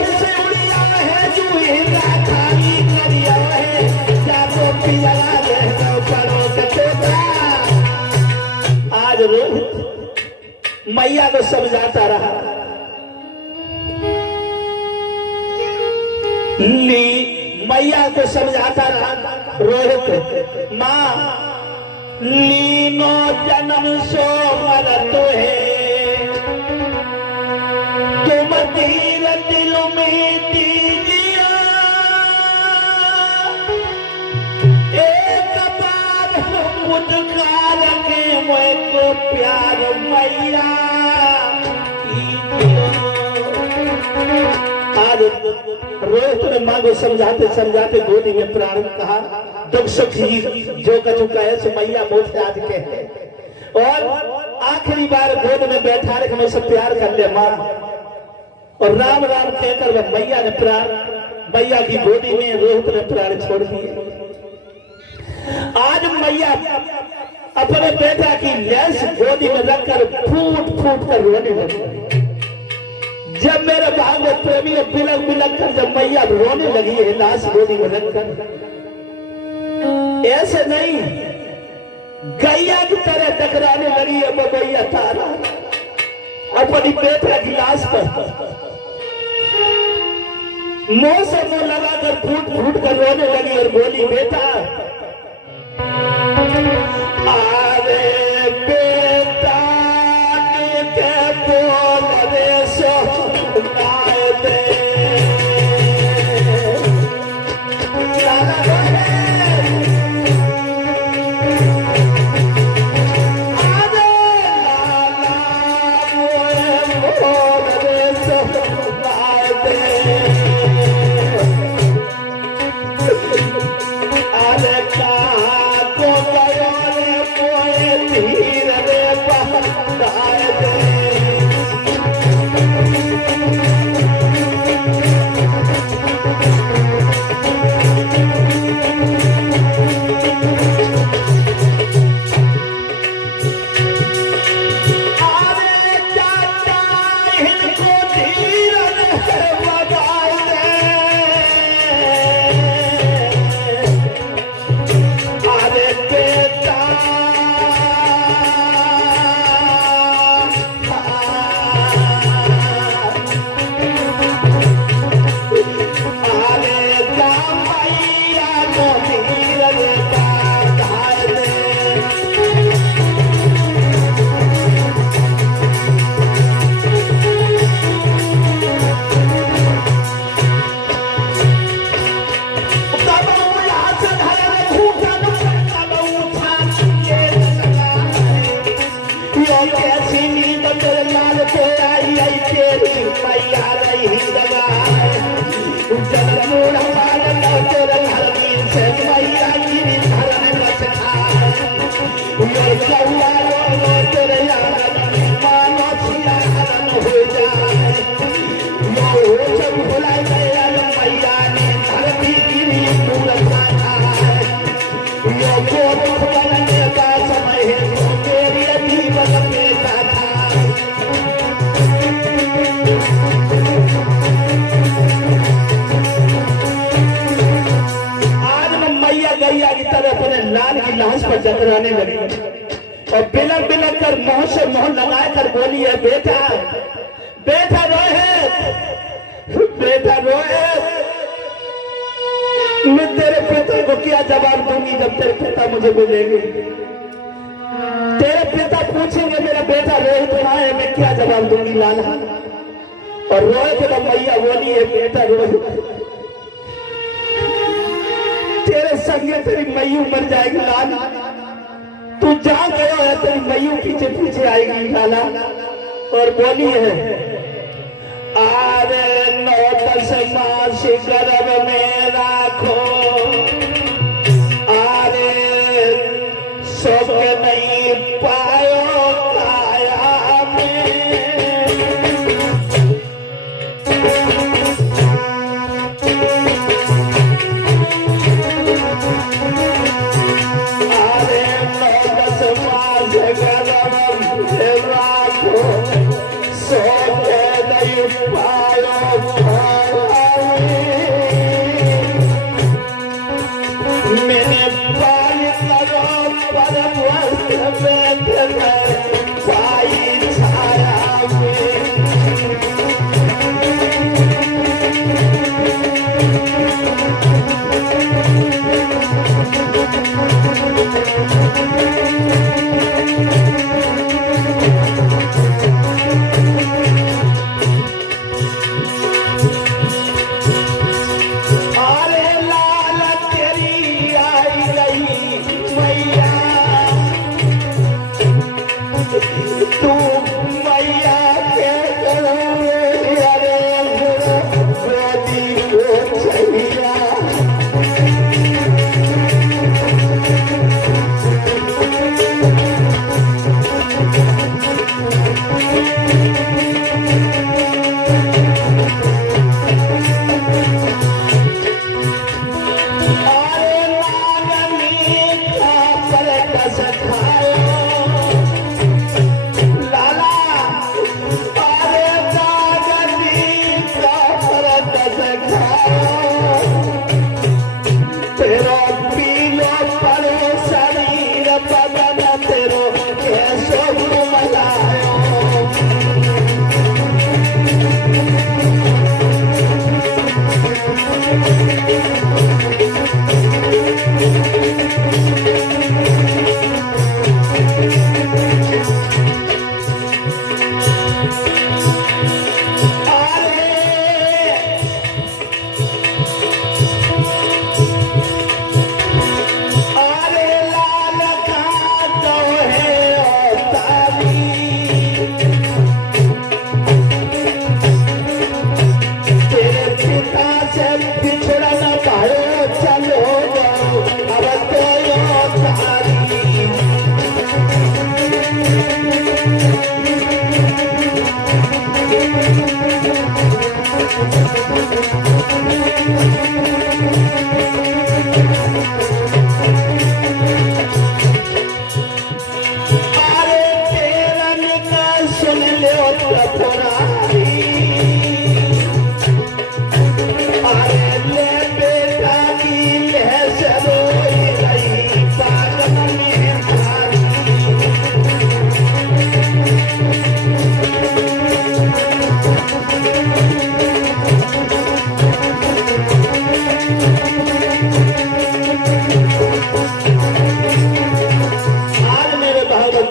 मैया को समझाता रहा। मैया को समझाता रहा रोहित, माँ लीनो जन्म सो मरत है, तुम धीर दिल में दीजिए, एक बार मुझकार के मुझको प्यार मैया आज रोहित ने मां को समझाते समझाते गोदी में प्रारंभ कहा, दुख सुख ही जो कछु कहे सो मैया मोथ आज के, और आखिरी बार गोद में बैठा रखे मैं सब प्यार कर ले मां, और राम राम कहकर वह मैया ने प्राण, मैया की गोदी में रोहित ने प्राण छोड़ दिए। आज मैया अपने बेटा की लैस गोदी में रखकर फूट फूट कर रोने लगी। जब मेरे भागवत प्रेमी ने बिलक बिलक कर जब मैया रोने लगी है लाश गोदी में रखकर, ऐसे नहीं गैया की तरह टकराने लगी है वो मैया तारा अपनी बेटा की लाश पर मुंह से मुंह लगाकर फूट फूट कर रोने लगी और बोली, बेटा अरे बेटा के बोल रे सो नाय दे, टकराने लगी और बिलक बिलक कर मुंह से मुंह लगाए कर बोली है, बेटा बेटा रोहित, बेटा रोहित, मैं तेरे पिता को क्या जवाब दूंगी जब तेरे पिता मुझे मिलेंगे? तेरे पिता पूछेंगे मेरा बेटा रोहित कहाँ है, मैं क्या जवाब दूंगी लाला? और रोहित का मैया बोली है, बेटा रोहित तेरे संगे तेरी मैयू मर जाएगी लाला, तू जहां गया है तेरी मैयू पीछे पीछे आएगी लाला। और बोली है, आरे 9-10 मास गर्भ में राखो, आरे सुख नहीं पायो काया में, भाई छाया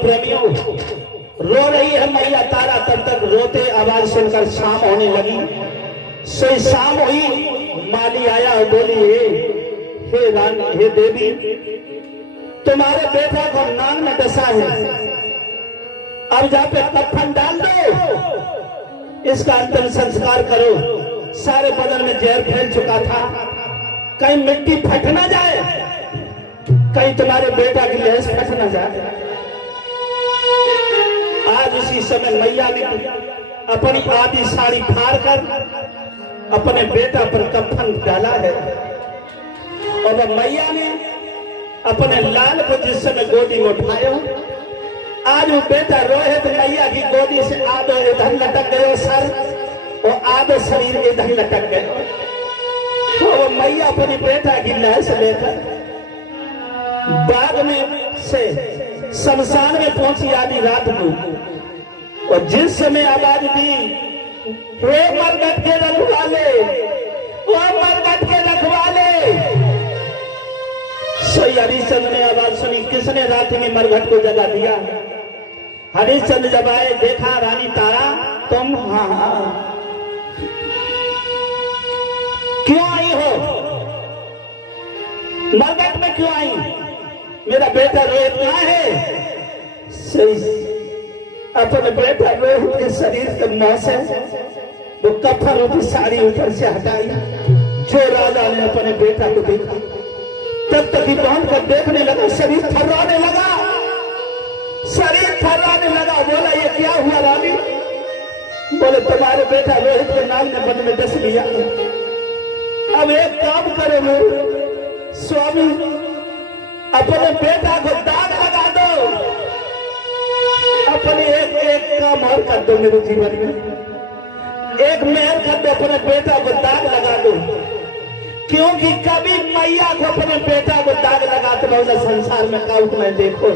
प्रेमियों, रो रही है मैया तारा। तब तक रोते आवाज सुनकर शाम होने लगी। सो शाम हुई, माली आया और बोली, हे रानी, हे देवी, तुम्हारे बेटा को नांग में डसा है, अब जा पे कफन डाल दो, इसका अंतिम संस्कार करो। सारे बदन में जहर फैल चुका था, कहीं मिट्टी फट ना जाए, कहीं तुम्हारे बेटा की लहस फट ना जाए। आज उसी समय मैया ने अपनी आधी साड़ी फाड़ कर अपने बेटा पर कफन डाला है। और वह मैया ने अपने लाल को जिस समय गोदी में उठाया, आज वो बेटा रोहित मैया की गोदी से आधो इधर लटक गए सर, और आधो शरीर इधर लटक गए। तो वो मैया अपने बेटा की लहस लेकर बाग में से शमशान में पहुंची आधी रात को। और जिस समय आवाज दी, हे मरघट के रखवाले, ओ मरघट के रखवाले, सही हरिश्चंद्र ने आवाज सुनी। किसने रात में मरघट को जगा दिया? हरिश्चंद्र जब आए, देखा रानी तारा तुम? हाँ। क्यों आई हो? मरघट में क्यों आई? मेरा बेटा रोहित कहाँ है? सही अपने बेटा रोहित के शरीर के मौत से वो कफन रूपी साड़ी ऊपर से हटाई। जो राजा ने अपने बेटा को देखा, तब तक ही बांध कर देखने लगा, शरीर थर्राने लगा, शरीर थर्राने लगा। बोला, ये क्या हुआ रानी? बोले, तुम्हारे बेटा रोहित के नाग ने बन में डस लिया। अब एक काम करो स्वामी, अपने बेटा को दाग लगा दो, अपने एक काम और कर दो मेरे जीवन में, एक मेहर कर दो, अपने बेटा को दाग लगा दो। क्योंकि कभी मैया को अपने बेटा को दाग लगाते बहुला संसार में काउट में देखो,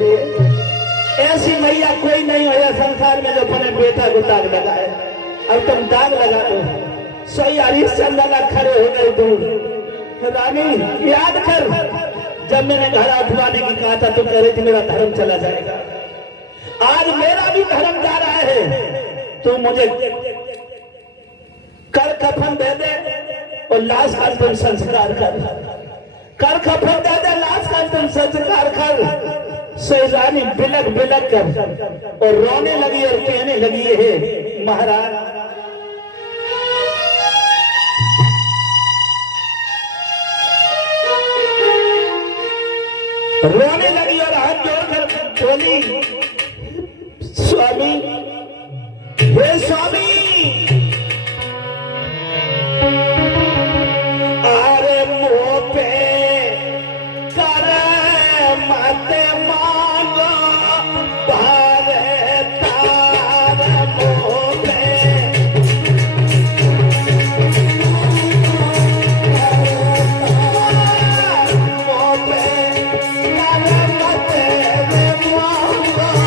ऐसी मैया कोई नहीं हो संसार में जो अपने बेटा को दाग लगाए। अब तुम दाग लगा दो। सही हरिश्चंद्र खड़े हो गए दूर। रानी याद कर, जब मैंने घर उठवाने की कहा था, तो कह रही थी मेरा धर्म चला जाएगा। आज मेरा भी धर्म जा रहा है, तो मुझे कर कफन दे दे और लाश का तुम संस्कार कर कफन दे दे, लाश का तुम संस्कार कर। सो रानी बिलक बिलक कर और रोने लगी और कहने लगी, है महाराज, रोने लगी और हाथ जोड़कर बोली, स्वामी, हे स्वामी, अरे मुंह पे कर मत मांगो, भारे तार मुंह पे, मुंह पे कर मत मांगो,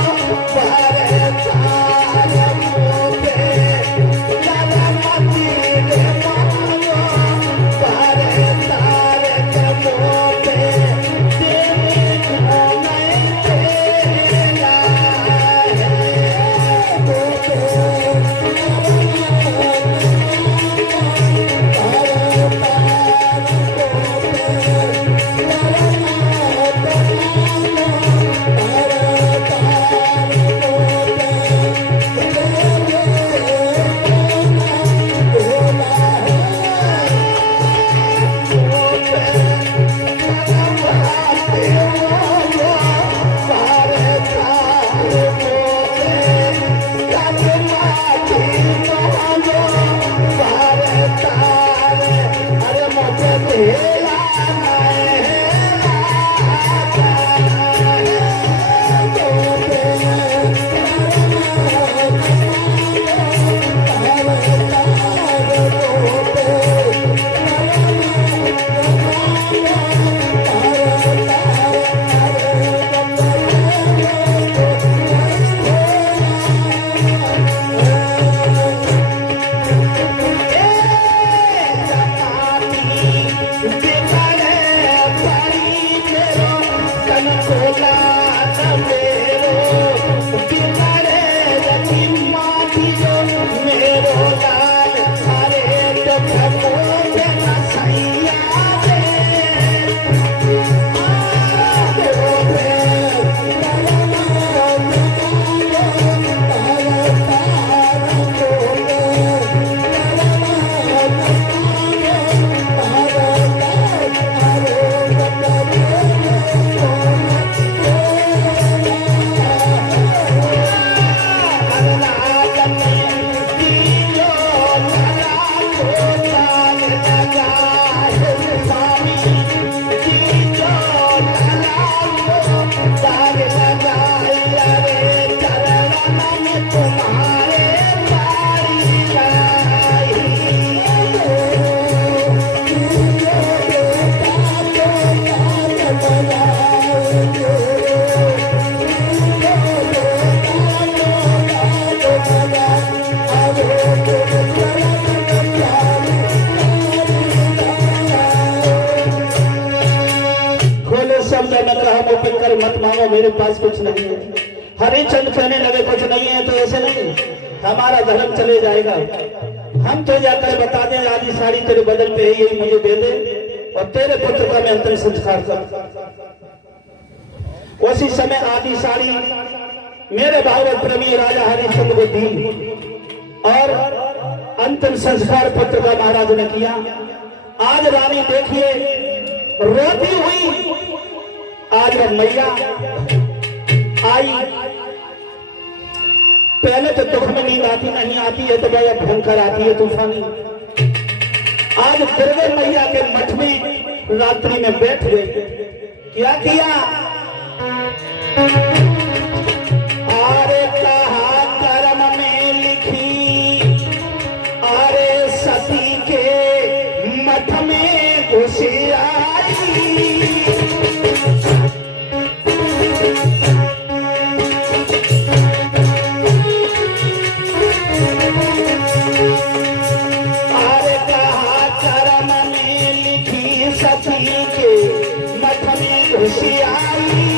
मेरे पास कुछ नहीं है। हरिचंद कहने लगे कुछ नहीं है तो ऐसे नहीं, हमारा धर्म चले जाएगा। हम तो जाकर बता दें आधी साड़ी तेरे बदल पे है, यही मुझे दे दे और तेरे पुत्र का मैं अंतिम संस्कार कर। उसी समय आधी साड़ी मेरे भागवत प्रेमी राजा हरिश्चंद्र को दी और अंतिम संस्कार पुत्र का महाराज ने किया। आज रानी देखिए रोती हुई, आज वह मैया आई। पहले तो दुख में नींद आती नहीं, आती है तो बड़ा भयंकर आती है तूफानी। आज दुर्गे मैया के मठ में रात्रि में बैठ गए। क्या किया? अरे कहा कर्म में लिखी, अरे सती के मठ में घुस आई। अरे कहा कर्म में लिखी, सती के मठ में घुस आई।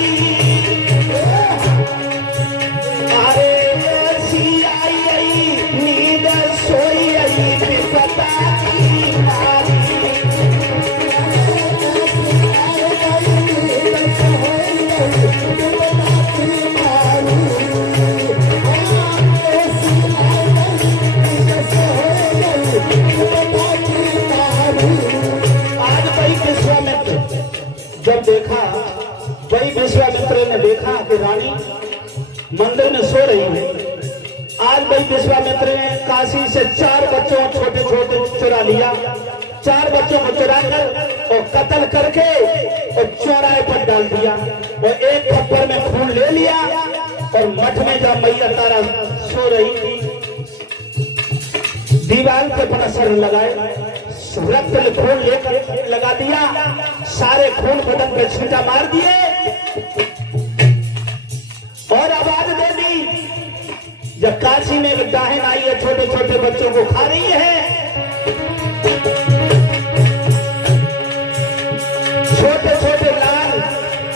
जब देखा वही विश्वामित्र ने देखा कि रानी मंदिर में सो रही है। आज वही विश्वामित्र ने काशी से 4 बच्चों छोटे छोटे चुरा लिया। 4 बच्चों को चुरा कर और कत्ल करके और चौराहे पर डाल दिया और एक खप्पर में खून ले लिया और मठ में जब मैया तारा सो रही थी दीवार पे अपना सर लगाए, रक्त खून लेकर लगा दिया, सारे खून बदन पे छींटा मार दिए और आवाज दे दी। जब काशी में एक डाहिन आई है, छोटे छोटे बच्चों को खा रही है, छोटे छोटे लाल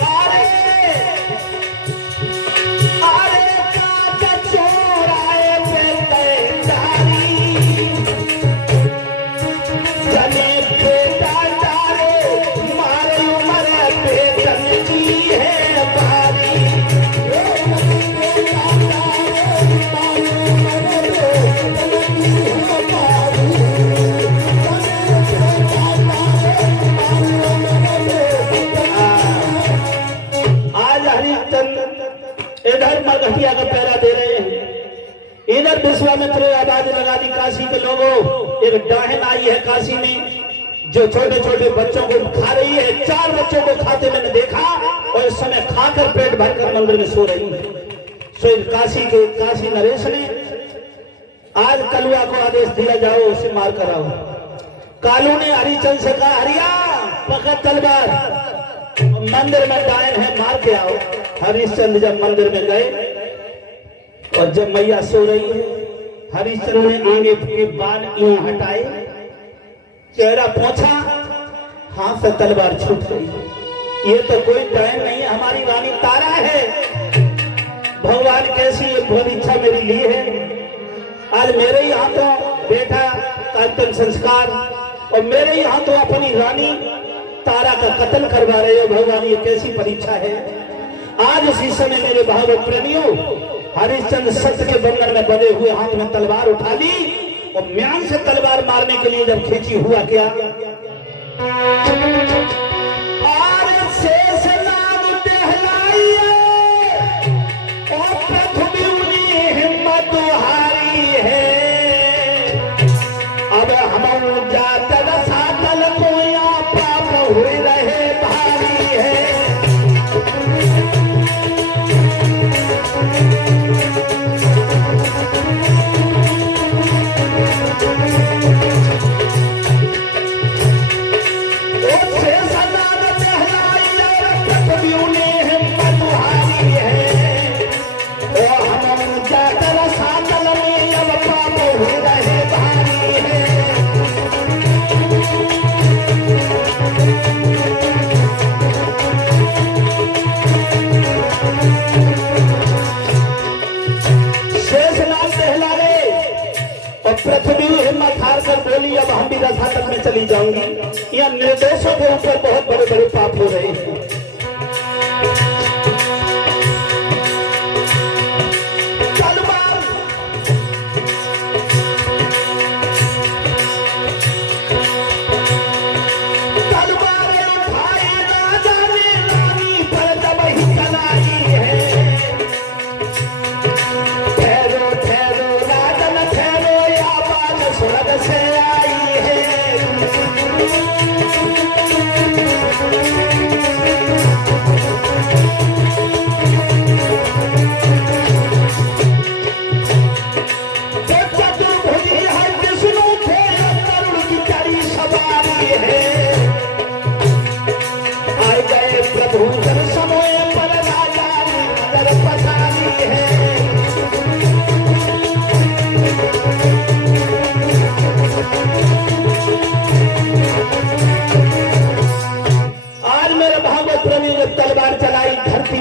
अरे अरे का चोराए पे दारी जने बेटा डाले मारे उमर बेटन की है बारी। आज हरिश्चंद्र इधर मगहिया का पहरा दे रहे हैं, इधर विश्वामित्र आवाज लगा दी काशी के लोगों, एक डाहिन आई है काशी में जो छोटे छोटे बच्चों को खा रही है। 4 बच्चों को खाते मैंने देखा और इस समय खाकर पेट भरकर मंदिर में सो रही है। सो काशी के काशी नरेश ने आज कलुआ को आदेश दिया जाओ उसे मार कर आओ। कालू ने हरिचंद से कहा हरिया पकड़ तलवार, मंदिर में डायन है मार के आओ। हरिश्चंद्र जब मंदिर में गए और जब मैया सो रही है, हरिश्चंद्र ने आगे के बाल यूं हटाए, चेहरा पोंछा, हाथ से तलवार छूट गई। ये तो कोई डायन नहीं है, हमारी रानी तारा है। भगवान कैसी ये भोल इच्छा मेरी ली है। आज मेरे ही हाथों बेटा का अंतिम संस्कार और मेरे ही हाथों अपनी रानी तारा का कत्ल करवा रहे हो। भगवान ये कैसी परीक्षा है। आज इसी समय मेरे भागवत प्रेमियों, हरिश्चंद्र सत्य के बंधन में बंधे हुए हाथ में तलवार उठा ली और म्यान से तलवार मारने के लिए जब खींची, हुआ क्या? शेष नाग टहलाइए और पृथ्वी उन्हीं हिम्मत हारी है। अब हम जाकर सातल को यहाँ पाप हुए रहे भारी है। ओ चली जाऊंगी। यहाँ निर्दोषों के ऊपर बहुत बड़े बड़े पाप हो रहे हैं।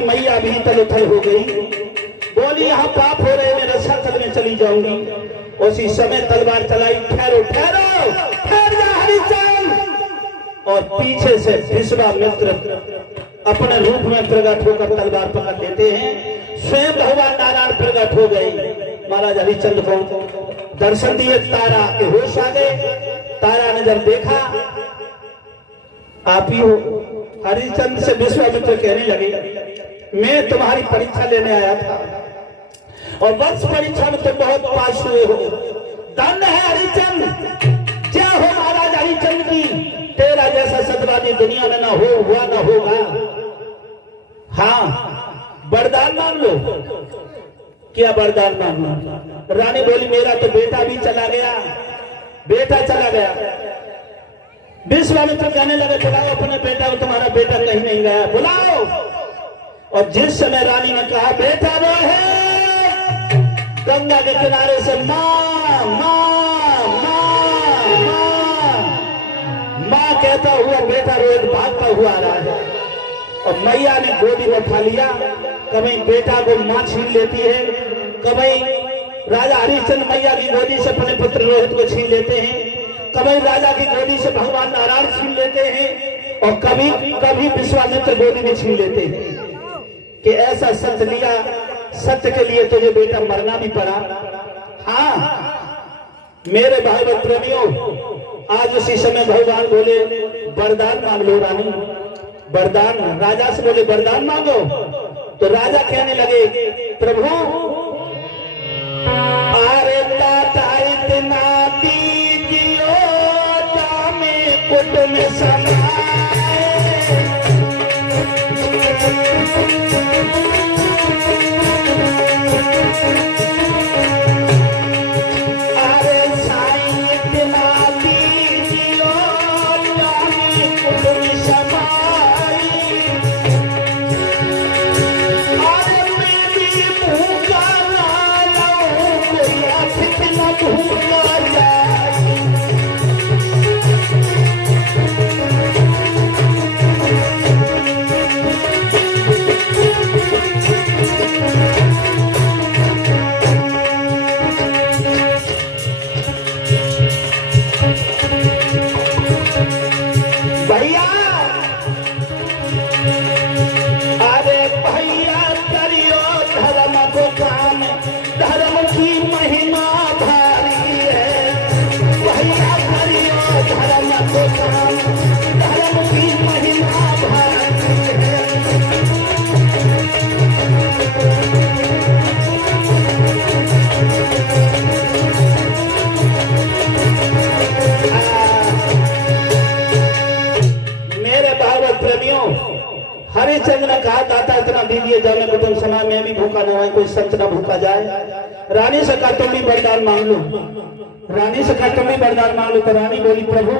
मैया भी तलुथल हो गई, बोली यहाँ पाप हो रहे, मैं रक्षा करने चली जाऊंगी। उसी समय तलवार चलाई, ठहरो ठहरो, ठहर जा हरिश्चंद्र। और पीछे से विश्वामित्र अपने रूप में प्रकट होकर तलवार पकड़ लेते हैं। स्वयं भगवान नारायण प्रकट हो गए। महाराज हरिश्चंद्र को दर्शन दिए, तारा के होश आ गए। तारा ने जब देखा आप ही हो, हरिश्चंद्र से विश्वामित्र कहने लगे मैं तुम्हारी परीक्षा लेने आया था और वंश परीक्षा में तुम बहुत पास हुए हो। धन्य है हरिश्चंद्र, जय हो महाराज हरिश्चंद्र की। तेरा जैसा सतवादी दुनिया में ना हो, हुआ ना होगा। हाँ वरदान मांग लो। क्या वरदान मांग लो? रानी बोली मेरा तो बेटा भी चला गया, बेटा चला गया। विश्वामित्र कहने लगे बुलाओ अपने बेटा को, तुम्हारा बेटा कहीं नहीं गया, बुलाओ। और जिस समय रानी ने कहा बेटा वो है, गंगा के किनारे से माँ माँ माँ माँ माँ कहता हुआ बेटा रोहित भागता हुआ आ रहा है। और मैया ने गोदी में उठा लिया। कभी बेटा को माँ छीन लेती है, कभी राजा हरिश्चंद्र मैया की गोदी से अपने पुत्र रोहित को छीन लेते हैं, कभी राजा की गोदी से भगवान नारायण छीन लेते हैं, और कभी कभी विश्वामित्र गोदी में छीन लेते हैं। कि ऐसा सत्य लिया, सत्य के लिए तुझे बेटा मरना भी पड़ा। हाँ मेरे भाई बहन प्रेमियों, आज उसी समय भगवान बोले वरदान मांग लो रानी, वरदान। राजा से बोले वरदान मांगो। तो राजा कहने लगे प्रभु अरे दाता इतना दीजियो जामे कुट में समाए। हरिश्चंद्र ने कहा दाता इतना दीजिए जब मैं कुटुंब समाज में भी भूखा न हो, कोई संत न भूखा जाए। रानी से कहा तुम भी वरदान मांग लो, रानी से कहा तुम भी वरदान मांग लो। तो रानी बोली प्रभु